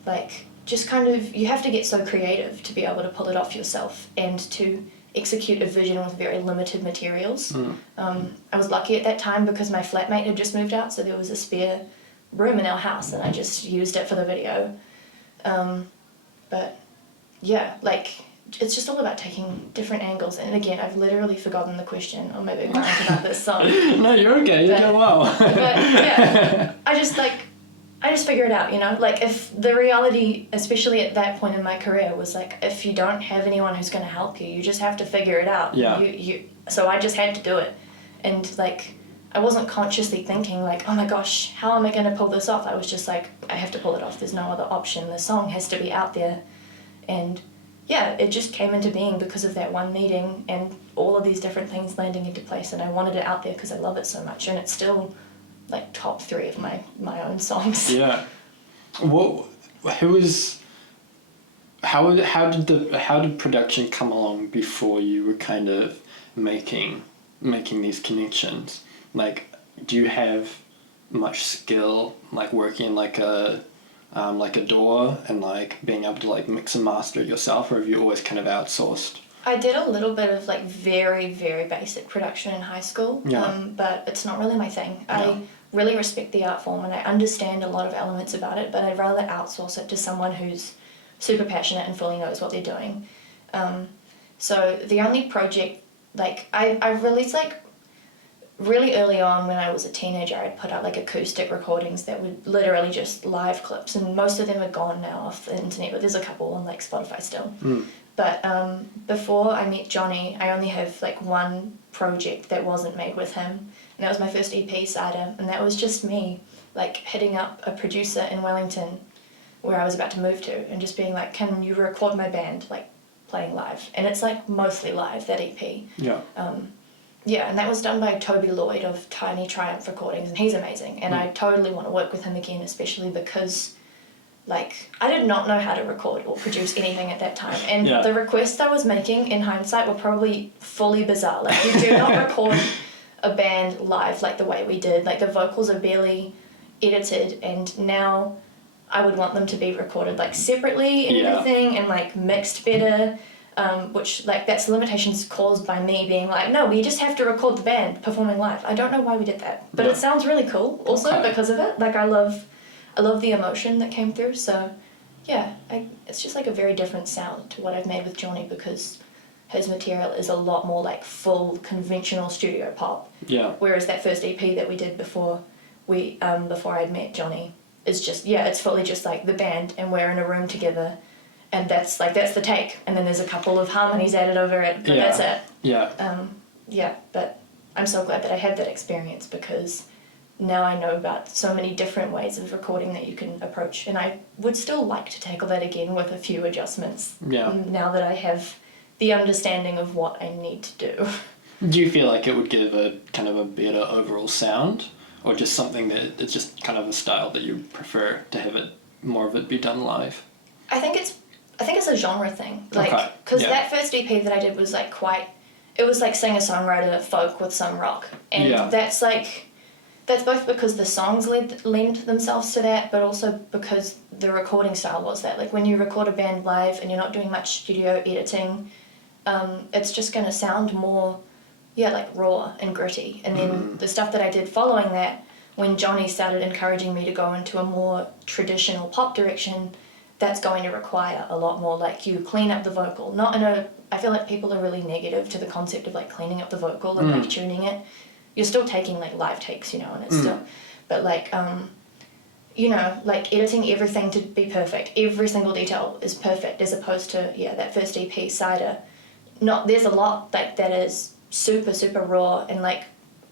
like, just kind of, you have to get so creative to be able to pull it off yourself and to execute a vision with very limited materials. I was lucky at that time because my flatmate had just moved out, so there was a spare room in our house, and I just used it for the video. But yeah, like, it's just all about taking different angles. And again, I've literally forgotten the question, or maybe I'm ranting about this song. No, you're okay. You're doing well. But yeah, I just figure it out, you know? Like, if the reality, especially at that point in my career, was like, if you don't have anyone who's going to help you, you just have to figure it out. Yeah. So I just had to do it. And like, I wasn't consciously thinking like, oh my gosh, how am I going to pull this off? I was just like, I have to pull it off. There's no other option. The song has to be out there. And yeah, it just came into being because of that one meeting and all of these different things landing into place, and I wanted it out there because I love it so much, and it's still like top 3 of my own songs. Yeah. How did production come along before you were kind of making these connections? Like, do you have much skill like working like a DAW and like being able to like mix and master it yourself, or have you always kind of outsourced? I did a little bit of like very, very basic production in high school, but it's not really my thing. No. I really respect the art form and I understand a lot of elements about it, but I'd rather outsource it to someone who's super passionate and fully knows what they're doing. So the only project, like I released like really early on when I was a teenager, I'd put out like acoustic recordings that were literally just live clips, and most of them are gone now off the internet, but there's a couple on like Spotify still. But before I met Johnny, I only have like one project that wasn't made with him, and that was my first EP, Cider, and that was just me like hitting up a producer in Wellington where I was about to move to and just being like, can you record my band like playing live? And it's like mostly live, that EP. Yeah, and that was done by Toby Lloyd of Tiny Triumph Recordings, and he's amazing, and I totally want to work with him again, especially because like I did not know how to record or produce anything at that time, and the requests I was making in hindsight were probably fully bizarre. Like, you do not record a band live like the way we did. Like, the vocals are barely edited, and now I would want them to be recorded like separately and everything, and like mixed better. Which, like, that's limitations caused by me being like, no, we just have to record the band performing live. I don't know why we did that, but it sounds really cool also because of it. Like, I love the emotion that came through, so yeah, it's just like a very different sound to what I've made with Johnny because his material is a lot more like full conventional studio pop. Whereas that first EP that we did before I'd met Johnny is just, it's fully just like the band and we're in a room together. And that's the take, and then there's a couple of harmonies added over it, but that's it. But I'm so glad that I had that experience because now I know about so many different ways of recording that you can approach, and I would still like to tackle that again with a few adjustments. Now that I have the understanding of what I need to do. Do you feel like it would give a kind of a better overall sound, or just something that it's just kind of a style that you prefer to have it more of it be done live? I think it's a genre thing, like, because that first EP that I did was like it was like singer-songwriter folk with some rock, and that's both because the songs lend themselves to that, but also because the recording style was that. Like, when you record a band live and you're not doing much studio editing, it's just going to sound more, like raw and gritty. And then the stuff that I did following that, when Johnny started encouraging me to go into a more traditional pop direction, that's going to require a lot more, like, you clean up the vocal. I feel like people are really negative to the concept of, like, cleaning up the vocal and, like, tuning it. You're still taking, like, live takes, and it's still... But, like, like, editing everything to be perfect. Every single detail is perfect, as opposed to, that first EP, Cider. There's a lot, like, that is super, super raw and like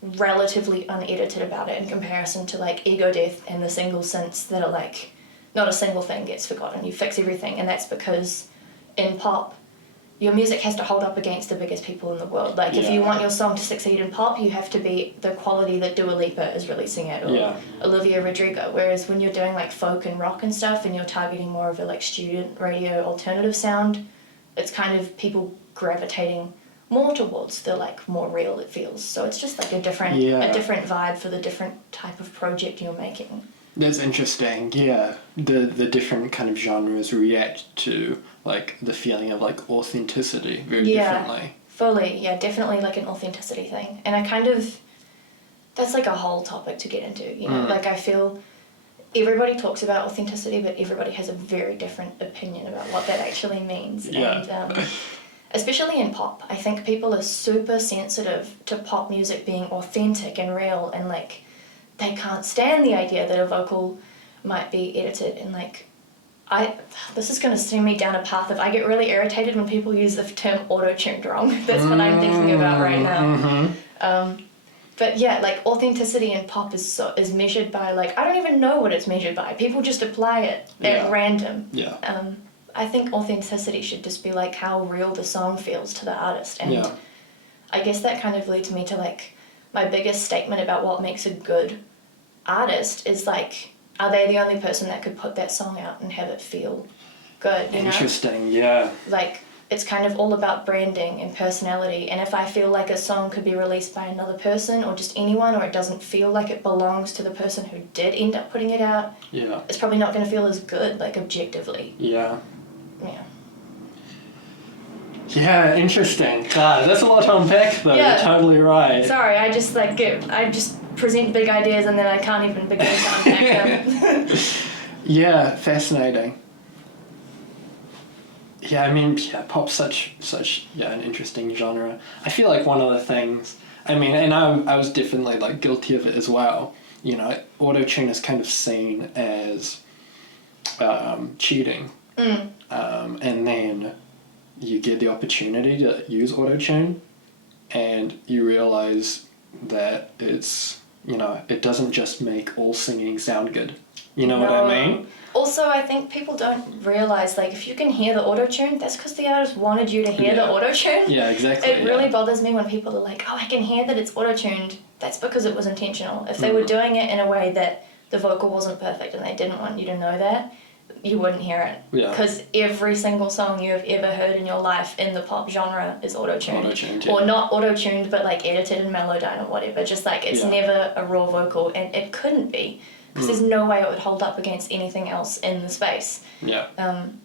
relatively unedited about it in comparison to like Ego Death and the single synths that are like, not a single thing gets forgotten, you fix everything, and that's because in pop, your music has to hold up against the biggest people in the world. Like, if you want your song to succeed in pop, you have to be the quality that Dua Lipa is releasing it, or Olivia Rodrigo. Whereas when you're doing like folk and rock and stuff, and you're targeting more of a like student radio alternative sound, it's kind of people gravitating more towards the like more real it feels. So it's just like a different vibe for the different type of project you're making. That's interesting. Yeah, the different kind of genres react to like the feeling of like authenticity very differently. Fully. Yeah, definitely like an authenticity thing. And I kind of, that's like a whole topic to get into, you know. Like, I feel everybody talks about authenticity, but everybody has a very different opinion about what that actually means. And especially in pop, I think people are super sensitive to pop music being authentic and real, and like they can't stand the idea that a vocal might be edited. And like, this is going to send me down a path of, I get really irritated when people use the term auto-tuned wrong. That's what I'm thinking about right now. But yeah, like authenticity in pop is measured by like, I don't even know what it's measured by. People just apply it at random. I think authenticity should just be like how real the song feels to the artist. And I guess that kind of leads me to like my biggest statement about what makes a good artist is like, are they the only person that could put that song out and have it feel good, you know? Interesting, yeah. Like, it's kind of all about branding and personality, and if I feel like a song could be released by another person or just anyone, or it doesn't feel like it belongs to the person who did end up putting it out, it's probably not going to feel as good, like, objectively. Yeah. Yeah, interesting. God, that's a lot to unpack, though. You're totally right. Sorry, I just present big ideas and then I can't even begin to unpack them. Yeah, fascinating. Yeah, I mean, pop's such an interesting genre. I feel like one of the things, I mean, and I was definitely like guilty of it as well. You know, auto-tune is kind of seen as cheating, and then you get the opportunity to use auto-tune, and you realize that it's, you know, it doesn't just make all singing sound good. You know what I mean? Also, I think people don't realize, like, if you can hear the auto-tune, that's because the artist wanted you to hear the auto-tune. Yeah, exactly. It really bothers me when people are like, oh, I can hear that it's auto-tuned. That's because it was intentional. If they were doing it in a way that the vocal wasn't perfect and they didn't want you to know that, you wouldn't hear it. Because every single song you have ever heard in your life in the pop genre is auto-tuned. Or not auto-tuned, but like edited in Melodyne or whatever. Just like, it's never a raw vocal, and it couldn't be. Because there's no way it would hold up against anything else in the space. And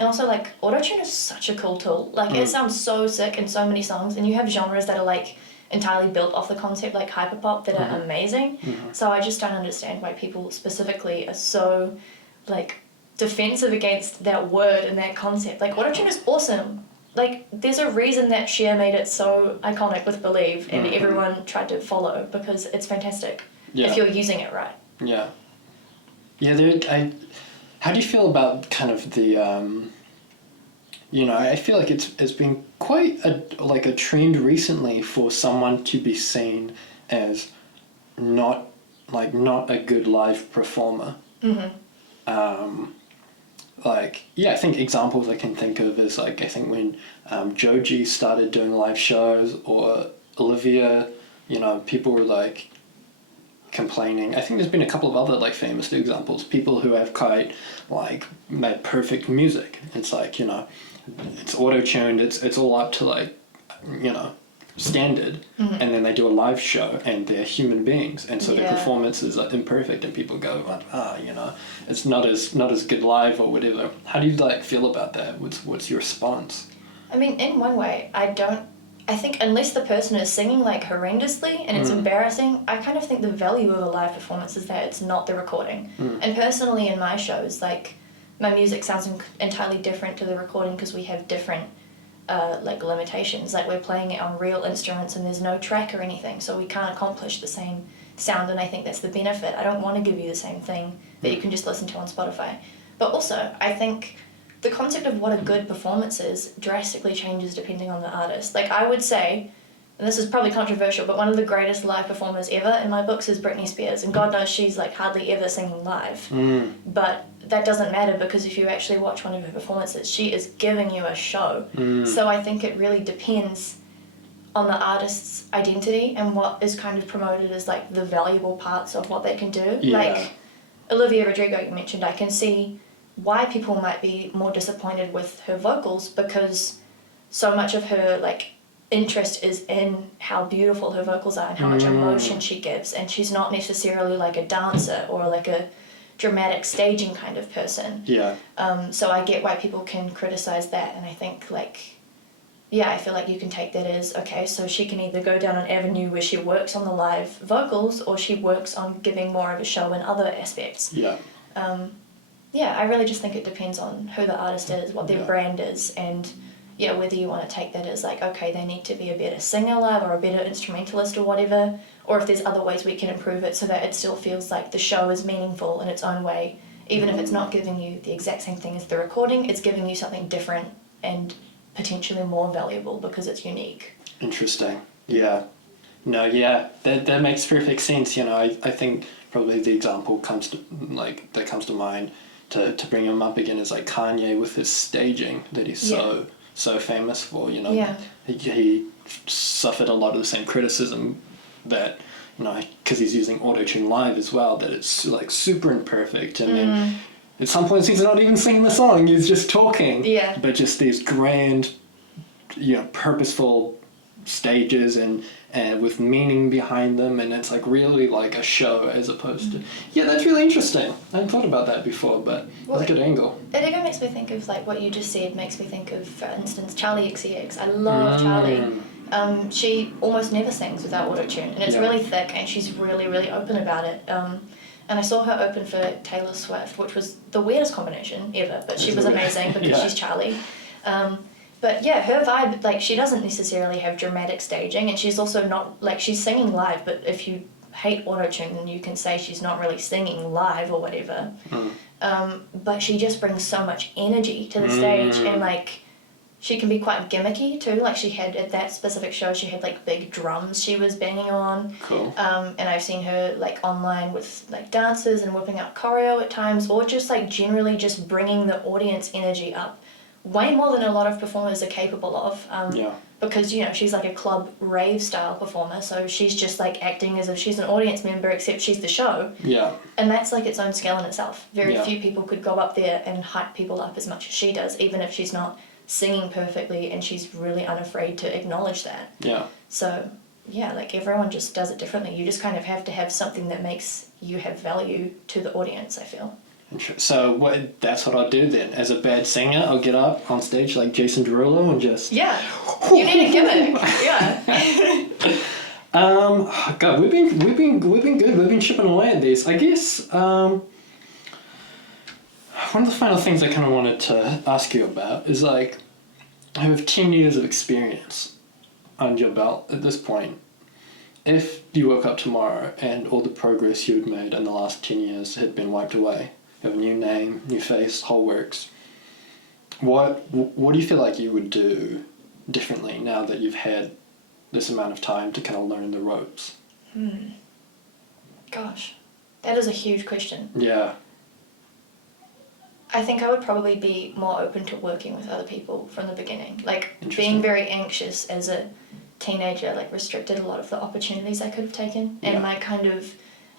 also, like, auto-tune is such a cool tool. Like, it sounds so sick in so many songs, and you have genres that are like entirely built off the concept, like hyperpop, that are amazing. So I just don't understand why people specifically are so like defensive against that word and that concept. Like, auto-tune is awesome. Like, there's a reason that Cher made it so iconic with Believe, and everyone tried to follow, because it's fantastic if you're using it right. How do you feel about kind of the you know, I feel like it's been quite a trend recently for someone to be seen as not a good live performer. I think examples I can think of is, like, I think when Joji started doing live shows, or Olivia, you know, people were like complaining. I think there's been a couple of other like famous examples, people who have quite like made perfect music. It's like, you know, it's auto-tuned, it's all up to like, you know, standard, and then they do a live show and they're human beings, and so their performances are imperfect, and people go like, you know, it's not as good live or whatever. How do you like feel about that? What's your response? I mean, in one way, I think unless the person is singing like horrendously and it's embarrassing, I kind of think the value of a live performance is that it's not the recording. And personally in my shows, like, my music sounds entirely different to the recording because we have different like limitations. Like, we're playing it on real instruments and there's no track or anything, so we can't accomplish the same sound, and I think that's the benefit. I don't want to give you the same thing that you can just listen to on Spotify. But also, I think the concept of what a good performance is drastically changes depending on the artist. Like, I would say and this is probably controversial, but one of the greatest live performers ever in my books is Britney Spears, and God knows she's like hardly ever singing live. But that doesn't matter, because if you actually watch one of her performances, she is giving you a show. So I think it really depends on the artist's identity and what is kind of promoted as like the valuable parts of what they can do. Yeah. Like Olivia Rodrigo, you mentioned, I can see why people might be more disappointed with her vocals, because so much of her like interest is in how beautiful her vocals are and how much emotion she gives, and she's not necessarily like a dancer or like a dramatic staging kind of person. Yeah. So I get why people can criticize that, and I think like, yeah, I feel like you can take that as, okay, so she can either go down an avenue where she works on the live vocals, or she works on giving more of a show in other aspects. Yeah. Yeah, I really just think it depends on who the artist is, what their brand is, and yeah, whether you want to take that as like, okay, they need to be a better singer live or a better instrumentalist or whatever, or if there's other ways we can improve it so that it still feels like the show is meaningful in its own way, even if it's not giving you the exact same thing as the recording, it's giving you something different and potentially more valuable because it's unique. Interesting. Yeah. No, yeah, that makes perfect sense. You know, I think probably the example comes to mind to bring him up again is like Kanye with his staging that he's so famous for. You know, he suffered a lot of the same criticism that, you know, because he's using auto-tune live as well, that it's like super imperfect, and then at some points he's not even singing the song, he's just talking. Yeah. But just these grand, you know, purposeful stages and with meaning behind them, and it's like really like a show as opposed to... Yeah, that's really interesting. I hadn't thought about that before, but that's a good angle. It even makes me think of like what you just said, makes me think of, for instance, Charlie XCX. I love Charlie. She almost never sings without auto-tune, and it's really thick, and she's really, really open about it. And I saw her open for Taylor Swift, which was the weirdest combination ever, but she was amazing because she's Charlie. But yeah, her vibe, like, she doesn't necessarily have dramatic staging, and she's also not, like, she's singing live, but if you hate auto-tune, then you can say she's not really singing live or whatever. But she just brings so much energy to the stage, and, like, she can be quite gimmicky, too. Like, she had, at that specific show, she had, like, big drums she was banging on. Cool. And I've seen her, like, online with, like, dancers and whipping out choreo at times, or just, like, generally just bringing the audience energy up way more than a lot of performers are capable of. Because, you know, she's like a club rave style performer, so she's just like acting as if she's an audience member, except she's the show. And that's like its own skill in itself. Very few people could go up there and hype people up as much as she does, even if she's not singing perfectly, and she's really unafraid to acknowledge that. So yeah, like, everyone just does it differently. You just kind of have to have something that makes you have value to the audience, I feel. So that's what I'll do then. As a bad singer, I'll get up on stage like Jason Derulo and just... Yeah, you need a gimmick. God, we've been good. We've been chipping away at these. I guess one of the final things I kind of wanted to ask you about is, like, I have 10 years of experience under your belt at this point. If you woke up tomorrow and all the progress you had made in the last 10 years had been wiped away, you have a new name, new face, whole works, what do you feel like you would do differently now that you've had this amount of time to kind of learn the ropes? Gosh, that is a huge question. Yeah. I think I would probably be more open to working with other people from the beginning. Like, being very anxious as a teenager, like, restricted a lot of the opportunities I could have taken. And my kind of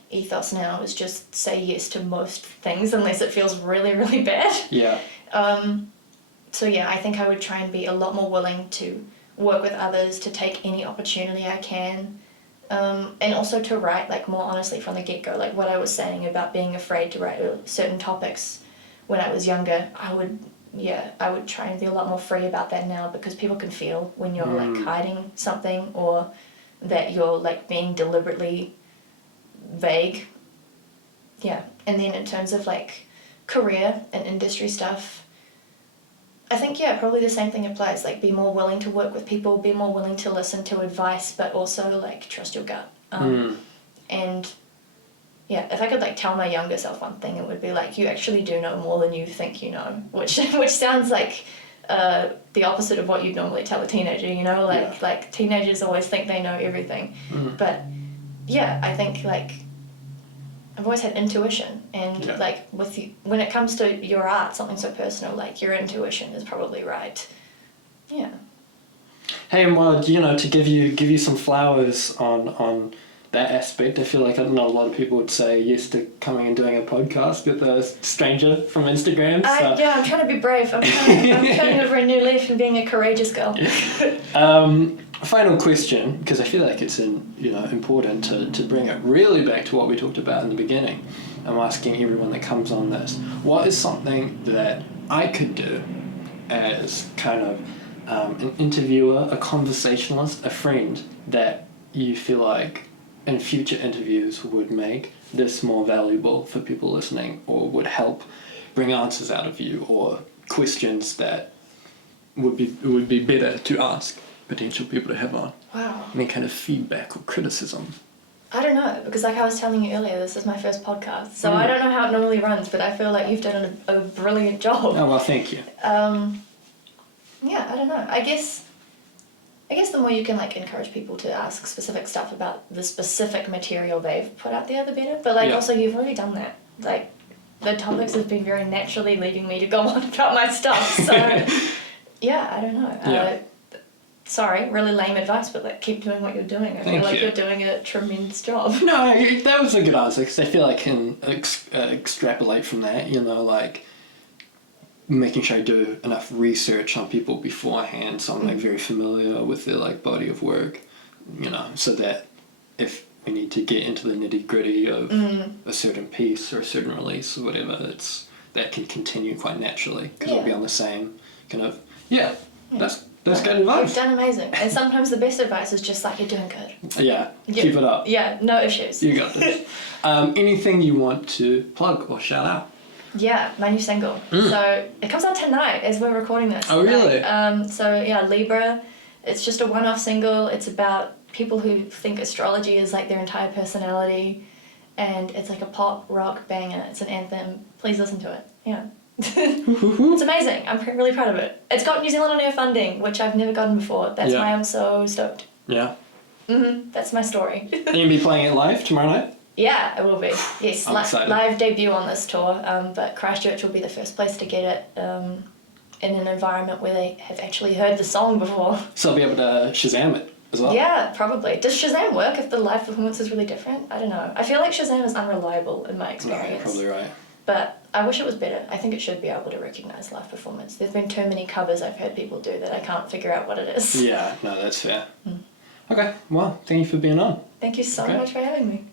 ethos now is just say yes to most things unless it feels really, really bad. So yeah, I think I would try and be a lot more willing to work with others, to take any opportunity I can, and also to write, like, more honestly from the get-go. Like, what I was saying about being afraid to write certain topics when I was younger, I would try and be a lot more free about that now, because people can feel when you're like hiding something, or that you're like being deliberately vague. And then in terms of like career and industry stuff, I think probably the same thing applies. Like, be more willing to work with people, be more willing to listen to advice, but also like trust your gut. And yeah, if I could like tell my younger self one thing, it would be like, you actually do know more than you think you know, which sounds like the opposite of what you'd normally tell a teenager, you know, like teenagers always think they know everything. But yeah, I think like I've always had intuition, and like with you, when it comes to your art, something so personal, like your intuition is probably right. Yeah. Hey, and well, you know, to give you some flowers on that aspect, I feel like not a lot of people would say yes to coming and doing a podcast with a stranger from Instagram. So. Yeah, I'm trying to be brave. I'm turning over a new leaf and being a courageous girl. Final question, because I feel like it's important to bring it really back to what we talked about in the beginning. I'm asking everyone that comes on this, what is something that I could do as kind of an interviewer, a conversationalist, a friend, that you feel like in future interviews would make this more valuable for people listening, or would help bring answers out of you, or questions that would be better to ask potential people to have on? Wow. Any kind of feedback or criticism? I don't know, because like I was telling you earlier, this is my first podcast, so I don't know how it normally runs, but I feel like you've done a brilliant job. Oh, well, thank you. Yeah, I don't know. I guess the more you can like encourage people to ask specific stuff about the specific material they've put out there, the better. But like also you've already done that. Like the topics have been very naturally leading me to go on about my stuff. So yeah, I don't know. Sorry, really lame advice, but like keep doing what you're doing. I feel like you're doing a tremendous job. No, that was a good answer, because I feel I can extrapolate from that. You know, like making sure I do enough research on people beforehand, so I'm like very familiar with their like body of work, you know, so that if we need to get into the nitty gritty of a certain piece or a certain release or whatever, that can continue quite naturally, because it'll be on the same kind of that's good advice. You've done amazing, and sometimes the best advice is just like, you're doing good. Yeah, keep it up. Yeah, no issues. You got this. Anything you want to plug or shout out? Yeah, my new single. So it comes out tonight as we're recording this. Oh, really? So yeah, Libra. It's just a one-off single. It's about people who think astrology is like their entire personality, and it's like a pop rock banger. It's an anthem. Please listen to it. Yeah. It's amazing. I'm really proud of it. It's got New Zealand On Air funding, which I've never gotten before. That's why I'm so stoked. Yeah. That's my story. Are you going to be playing it live tomorrow night? Yeah, it will be. Yes, live debut on this tour, but Christchurch will be the first place to get it in an environment where they have actually heard the song before. So I'll be able to Shazam it as well? Yeah, probably. Does Shazam work if the live performance is really different? I don't know. I feel like Shazam is unreliable in my experience. No, you're probably right. But I wish it was better. I think it should be able to recognise live performance. There's been too many covers I've heard people do that I can't figure out what it is. Yeah, no, that's fair. Okay, well, thank you for being on. Thank you so much for having me.